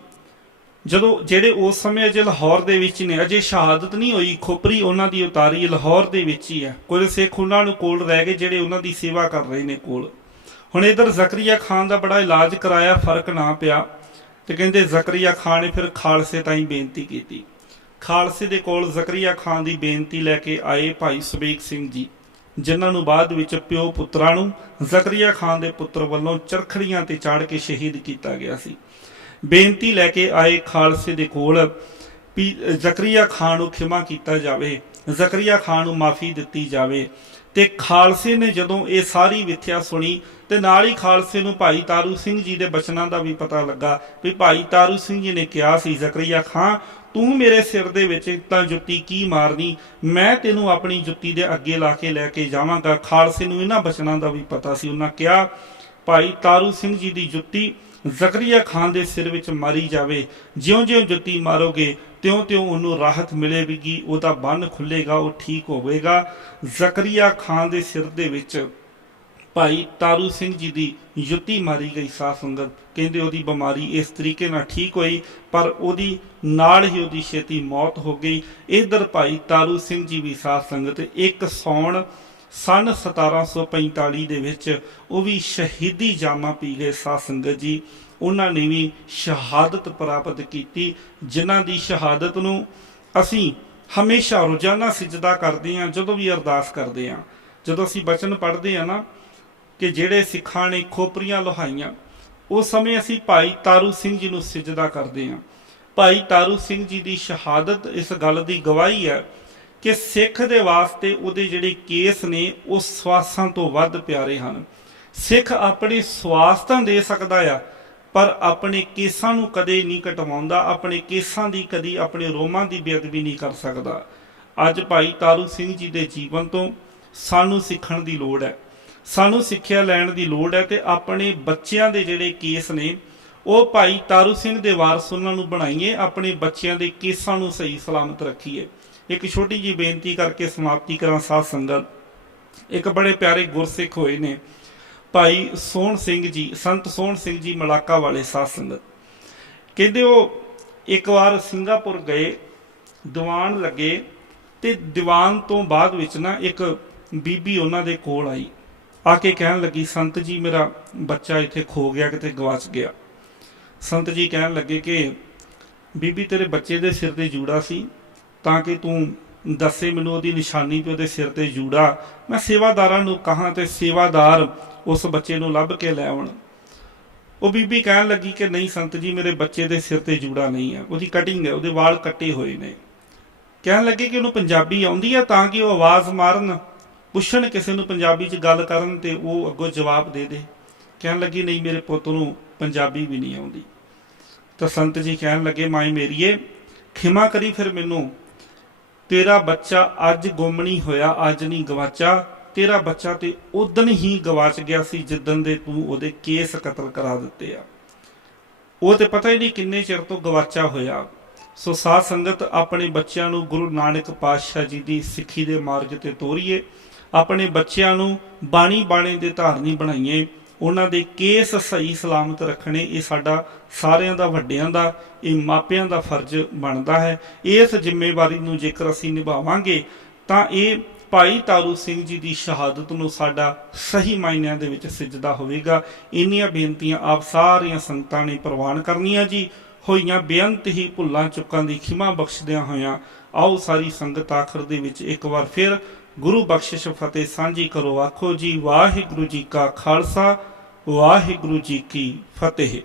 ਜਦੋਂ ਜਿਹੜੇ ਉਸ ਸਮੇਂ ਅਜੇ ਲਾਹੌਰ ਦੇ ਵਿੱਚ ਨੇ, ਅਜੇ ਸ਼ਹਾਦਤ ਨਹੀਂ ਹੋਈ, ਖੋਪਰੀ ਉਹਨਾਂ ਦੀ ਉਤਾਰੀ ਲਾਹੌਰ ਦੇ ਵਿੱਚ ਹੀ ਹੈ। ਕੁਝ ਸਿੱਖ ਉਹਨਾਂ ਨੂੰ ਕੋਲ ਰਹਿ ਗਏ ਜਿਹੜੇ ਉਹਨਾਂ ਦੀ ਸੇਵਾ ਕਰ ਰਹੇ ਨੇ ਕੋਲ। ਹੁਣ ਇੱਧਰ ਜ਼ਕਰੀਆ ਖਾਨ ਦਾ ਬੜਾ ਇਲਾਜ ਕਰਾਇਆ, ਫਰਕ ਨਾ ਪਿਆ, ਤੇ ਕਹਿੰਦੇ ਜ਼ਕਰੀਆ ਖਾਨ ਨੇ ਫਿਰ ਖਾਲਸੇ ਤਾਈਂ ਬੇਨਤੀ ਕੀਤੀ। ਖਾਲਸੇ ਦੇ ਕੋਲ ਜ਼ਕਰੀਆ ਖਾਨ ਦੀ ਬੇਨਤੀ ਲੈ ਕੇ ਆਏ ਭਾਈ ਸੁਬੇਗ ਸਿੰਘ ਜੀ, ਜਿਨ੍ਹਾਂ ਨੂੰ ਬਾਅਦ ਵਿੱਚ ਪਿਓ ਪੁੱਤਰਾਂ ਨੂੰ ਜ਼ਕਰੀਆ ਖਾਨ ਦੇ ਪੁੱਤਰ ਵੱਲੋਂ ਚਰਖੜੀਆਂ ਤੇ ਚਾੜ ਕੇ ਸ਼ਹੀਦ ਕੀਤਾ ਗਿਆ ਸੀ। ਬੇਨਤੀ ਲੈ ਕੇ ਆਏ ਖਾਲਸੇ ਦੇ ਕੋਲ ਵੀ ਜ਼ਕਰੀਆ ਖਾਨ ਨੂੰ ਖਿਮਾ ਕੀਤਾ ਜਾਵੇ, ਜ਼ਕਰੀਆ ਖਾਨ ਨੂੰ ਮਾਫੀ ਦਿੱਤੀ ਜਾਵੇ। ਤੇ ਖਾਲਸੇ ਨੇ ਜਦੋਂ ਇਹ ਸਾਰੀ ਵਿਥਿਆ ਸੁਣੀ ਤੇ ਨਾਲ ਹੀ ਖਾਲਸੇ ਨੂੰ ਭਾਈ ਤਾਰੂ ਸਿੰਘ ਜੀ ਦੇ ਬਚਨਾਂ ਦਾ ਵੀ ਪਤਾ ਲੱਗਾ ਵੀ ਭਾਈ ਤਾਰੂ ਸਿੰਘ ਜੀ ਨੇ ਕਿਹਾ ਸੀ ਜ਼ਕਰੀਆ ਖਾਨ ਤੂੰ ਮੇਰੇ ਸਿਰ ਦੇ ਵਿੱਚ ਤਾਂ ਜੁੱਤੀ ਕੀ ਮਾਰਨੀ, ਮੈਂ ਤੈਨੂੰ ਆਪਣੀ ਜੁੱਤੀ ਦੇ ਅੱਗੇ ਲਾ ਕੇ ਲੈ ਕੇ ਜਾਵਾਂਗਾ। ਖਾਲਸੇ ਨੂੰ ਇਹਨਾਂ ਬਚਨਾਂ ਦਾ ਵੀ ਪਤਾ ਸੀ। ਉਹਨਾਂ ਕਿਹਾ ਭਾਈ ਤਾਰੂ ਸਿੰਘ ਜੀ ਦੀ ਜੁੱਤੀ ਜ਼ਕਰੀਆ ਖਾਨ ਦੇ ਸਿਰ ਵਿੱਚ ਮਾਰੀ ਜਾਵੇ, ਜਿਉਂ-ਜਿਉਂ ਜੁੱਤੀ ਮਾਰੋਗੇ ਤਿਉਂ-ਤਿਉਂ ਉਹਨੂੰ ਰਾਹਤ ਮਿਲੇਗੀ, ਉਹਦਾ ਬੰਨ ਖੁੱਲੇਗਾ, ਉਹ ਠੀਕ ਹੋਵੇਗਾ। ਜ਼ਕਰੀਆ ਖਾਨ ਦੇ ਸਿਰ ਦੇ ਵਿੱਚ ਭਾਈ ਤਾਰੂ ਸਿੰਘ ਜੀ ਦੀ ਜੁੱਤੀ ਮਾਰੀ ਗਈ। ਸਾਧ ਸੰਗਤ ਕਹਿੰਦੇ ਉਹਦੀ ਬਿਮਾਰੀ ਇਸ ਤਰੀਕੇ ਨਾਲ ਠੀਕ ਹੋਈ, ਪਰ ਉਹਦੀ ਨਾਲ ਹੀ ਉਹਦੀ ਛੇਤੀ ਮੌਤ ਹੋ ਗਈ। ਇੱਧਰ ਭਾਈ ਤਾਰੂ ਸਿੰਘ ਜੀ ਵੀ ਸਾਧ ਸੰਗਤ 1 ਸੌਣ ਸਨ 1745 ਦੇ ਵਿੱਚ ਉਹ ਵੀ ਸ਼ਹੀਦੀ ਜਾਮਾ ਪੀ ਗਏ। ਸਾਧ ਸੰਗਤ ਜੀ ਉਹਨਾਂ ਨੇ ਵੀ ਸ਼ਹਾਦਤ ਪ੍ਰਾਪਤ ਕੀਤੀ, ਜਿਨ੍ਹਾਂ ਦੀ ਸ਼ਹਾਦਤ ਨੂੰ ਅਸੀਂ ਹਮੇਸ਼ਾ ਰੋਜ਼ਾਨਾ ਸਿਜਦਾ ਕਰਦੇ ਹਾਂ। ਜਦੋਂ ਵੀ ਅਰਦਾਸ ਕਰਦੇ ਹਾਂ, ਜਦੋਂ ਅਸੀਂ ਬਚਨ ਪੜ੍ਹਦੇ ਹਾਂ ਨਾ ਕਿ ਜਿਹੜੇ ਸਿੱਖਾਂ ਨੇ ਖੋਪਰੀਆਂ ਲੋਹਾਈਆਂ, ਉਸ ਸਮੇਂ ਅਸੀਂ ਭਾਈ ਤਾਰੂ ਸਿੰਘ ਜੀ ਨੂੰ ਸਿਜਦਾ ਕਰਦੇ ਹਾਂ। ਭਾਈ ਤਾਰੂ ਸਿੰਘ ਜੀ ਦੀ ਸ਼ਹਾਦਤ ਇਸ ਗੱਲ ਦੀ ਗਵਾਹੀ ਹੈ ਕਿ ਸਿੱਖ ਦੇ ਵਾਸਤੇ ਉਹਦੇ ਜਿਹੜੇ ਕੇਸ ਨੇ ਉਹ ਸਵਾਸਾਂ ਤੋਂ ਵੱਧ ਪਿਆਰੇ ਹਨ। ਸਿੱਖ ਆਪਣੇ ਸਵਾਸ ਤਾਂ ਦੇ ਸਕਦਾ ਆ, ਪਰ ਆਪਣੇ ਕੇਸਾਂ ਨੂੰ ਕਦੇ ਨਹੀਂ ਕਟਵਾਉਂਦਾ, ਆਪਣੇ ਕੇਸਾਂ ਦੀ ਕਦੀ ਆਪਣੇ ਰੋਮਾਂ ਦੀ ਬੇਅਦਬੀ ਨਹੀਂ ਕਰ ਸਕਦਾ। ਅੱਜ ਭਾਈ ਤਾਰੂ ਸਿੰਘ ਜੀ ਦੇ ਜੀਵਨ ਤੋਂ ਸਾਨੂੰ ਸਿੱਖਣ ਦੀ ਲੋੜ ਹੈ, ਸਾਨੂੰ ਸਿੱਖਿਆ ਲੈਣ ਦੀ ਲੋੜ ਹੈ, ਤੇ ਆਪਣੇ ਬੱਚਿਆਂ ਦੇ ਜਿਹੜੇ ਕੇਸ ਨੇ ਉਹ ਭਾਈ ਤਾਰੂ ਸਿੰਘ ਦੇ ਵਾਰਸ ਉਹਨਾਂ ਨੂੰ ਬਣਾਈਏ, ਆਪਣੇ ਬੱਚਿਆਂ ਦੇ ਕੇਸਾਂ ਨੂੰ ਸਹੀ ਸਲਾਮਤ ਰੱਖੀਏ। ਇੱਕ ਛੋਟੀ ਜਿਹੀ ਬੇਨਤੀ ਕਰਕੇ ਸਮਾਪਤੀ ਕਰਾਂ ਸਾਧ ਸੰਗਤ। ਇੱਕ ਬੜੇ ਪਿਆਰੇ ਗੁਰਸਿੱਖ ਹੋਏ ਨੇ ਭਾਈ ਸੋਹਣ ਸਿੰਘ ਜੀ, ਸੰਤ ਸੋਹਣ ਸਿੰਘ ਜੀ ਮਲਾਕਾ ਵਾਲੇ। ਸਾਧ ਸੰਗਤ ਕਹਿੰਦੇ ਉਹ ਇੱਕ ਵਾਰ ਸਿੰਗਾਪੁਰ ਗਏ, ਦੀਵਾਨ ਲੱਗੇ, ਤੇ ਦੀਵਾਨ ਤੋਂ ਬਾਅਦ ਵਿੱਚ ਨਾ ਇੱਕ ਬੀਬੀ ਉਹਨਾਂ ਦੇ ਕੋਲ ਆਈ, ਆ ਕੇ ਕਹਿਣ ਲੱਗੀ ਸੰਤ ਜੀ ਮੇਰਾ ਬੱਚਾ ਇੱਥੇ ਖੋ ਗਿਆ, ਕਿਤੇ ਗਵਾਚ ਗਿਆ। ਸੰਤ ਜੀ ਕਹਿਣ ਲੱਗੇ ਕਿ ਬੀਬੀ ਤੇਰੇ ਬੱਚੇ ਦੇ ਸਿਰ ਤੇ ਜੂੜਾ ਸੀ, ਤਾਂ ਕਿ ਤੂੰ ਦੱਸੇ ਮੈਨੂੰ ਉਹਦੀ ਨਿਸ਼ਾਨੀ ਤੇ ਉਹਦੇ ਸਿਰ ਤੇ ਜੂੜਾ, ਮੈਂ ਸੇਵਾਦਾਰਾਂ ਨੂੰ ਕਹਾਂ ਤੇ ਸੇਵਾਦਾਰ ਉਸ ਬੱਚੇ ਨੂੰ ਲੱਭ ਕੇ ਲੈ ਆਉਣ। ਉਹ ਬੀਬੀ ਕਹਿਣ ਲੱਗੀ ਕਿ ਨਹੀਂ ਸੰਤ ਜੀ ਮੇਰੇ ਬੱਚੇ ਦੇ ਸਿਰ ਤੇ ਜੂੜਾ ਨਹੀਂ ਹੈ, ਉਹਦੀ ਕਟਿੰਗ ਹੈ, ਉਹਦੇ ਵਾਲ ਕੱਟੇ ਹੋਏ ਨੇ। ਕਹਿਣ ਲੱਗੇ ਕਿ ਉਹਨੂੰ ਪੰਜਾਬੀ ਆਉਂਦੀ ਹੈ ਤਾਂ ਕਿ ਉਹ ਆਵਾਜ਼ ਮਾਰਨ, ਪੁੱਛਣ ਕਿਸੇ ਨੂੰ ਪੰਜਾਬੀ 'ਚ ਗੱਲ ਕਰਨ ਤੇ ਉਹ ਅੱਗੋਂ ਜਵਾਬ ਦੇ ਦੇ। ਕਹਿਣ ਲੱਗੀ ਨਹੀਂ ਮੇਰੇ ਪੁੱਤ ਨੂੰ ਪੰਜਾਬੀ ਵੀ ਨਹੀਂ ਆਉਂਦੀ। ਤਾਂ ਸੰਤ ਜੀ ਕਹਿਣ ਲੱਗੇ ਮਾਈ ਮੇਰੀਏ ਖਿਮਾ ਕਰੀ ਫਿਰ ਮੈਨੂੰ, ਤੇਰਾ ਬੱਚਾ ਅੱਜ ਗੁੰਮ ਨਹੀਂ ਹੋਇਆ, ਅੱਜ ਨਹੀਂ ਗਵਾਚਾ, ਤੇਰਾ ਬੱਚਾ ਤੇ ਉਦਣ ਹੀ ਗਵਾਚ ਗਿਆ ਸੀ ਜਿੱਦਣ ਦੇ ਤੂੰ ਉਹਦੇ ਕੇਸ ਕਤਲ ਕਰਾ ਦਿੱਤੇ ਆ। ਉਹ ਤੇ ਪਤਾ ਹੀ ਨਹੀਂ ਕਿੰਨੇ ਚਿਰ ਤੋਂ ਗਵਾਚਾ ਹੋਇਆ। ਸੋ ਸਾਧ ਸੰਗਤ ਆਪਣੇ ਬੱਚਿਆਂ ਨੂੰ ਗੁਰੂ ਨਾਨਕ ਪਾਤਸ਼ਾਹ ਜੀ ਦੀ ਸਿੱਖੀ ਦੇ ਮਾਰਗ ਤੇ ਤੋਰੀਏ, ਆਪਣੇ ਬੱਚਿਆਂ ਨੂੰ ਬਾਣੀ ਬਾਣੇ ਦੇ ਧਾਰਨੀ ਬਣਾਈਏ, ਉਹਨਾਂ ਦੇ ਕੇਸ ਸਹੀ ਸਲਾਮਤ ਰੱਖਣੇ ਇਹ ਸਾਡਾ ਸਾਰਿਆਂ ਦਾ, ਵੱਡਿਆਂ ਦਾ, ਇਹ ਮਾਪਿਆਂ ਦਾ ਫਰਜ਼ ਬਣਦਾ ਹੈ। ਇਸ ਜ਼ਿੰਮੇਵਾਰੀ ਨੂੰ ਜੇਕਰ ਅਸੀਂ ਨਿਭਾਵਾਂਗੇ ਤਾਂ ਇਹ ਭਾਈ ਤਾਰੂ ਸਿੰਘ ਜੀ ਦੀ ਸ਼ਹਾਦਤ ਨੂੰ ਸਾਡਾ ਸਹੀ ਮਾਇਨਿਆਂ ਦੇ ਵਿੱਚ ਸਿਜਦਾ ਹੋਵੇਗਾ। ਇੰਨੀਆਂ ਬੇਨਤੀਆਂ ਆਪ ਸਾਰੀਆਂ ਸੰਗਤਾਂ ਨੇ ਪ੍ਰਵਾਨ ਕਰਨੀਆਂ ਜੀ। ਹੋਈਆਂ ਬੇਅੰਤ ਹੀ ਭੁੱਲਾਂ ਚੁੱਕਾਂ ਦੀ ਖਿਮਾ ਬਖਸ਼ਦਿਆਂ ਹੋਇਆਂ ਆਓ ਸਾਰੀ ਸੰਗਤ ਆਖਰ ਦੇ ਵਿੱਚ ਇੱਕ ਵਾਰ ਫਿਰ ਗੁਰੂ ਬਖਸ਼ਿਸ਼ ਫਤਿਹ ਸਾਂਝੀ ਕਰੋ। ਆਖੋ ਜੀ ਵਾਹਿਗੁਰੂ ਜੀ ਕਾ ਖਾਲਸਾ, ਵਾਹਿਗੁਰੂ ਜੀ ਕੀ ਫਤਿਹ।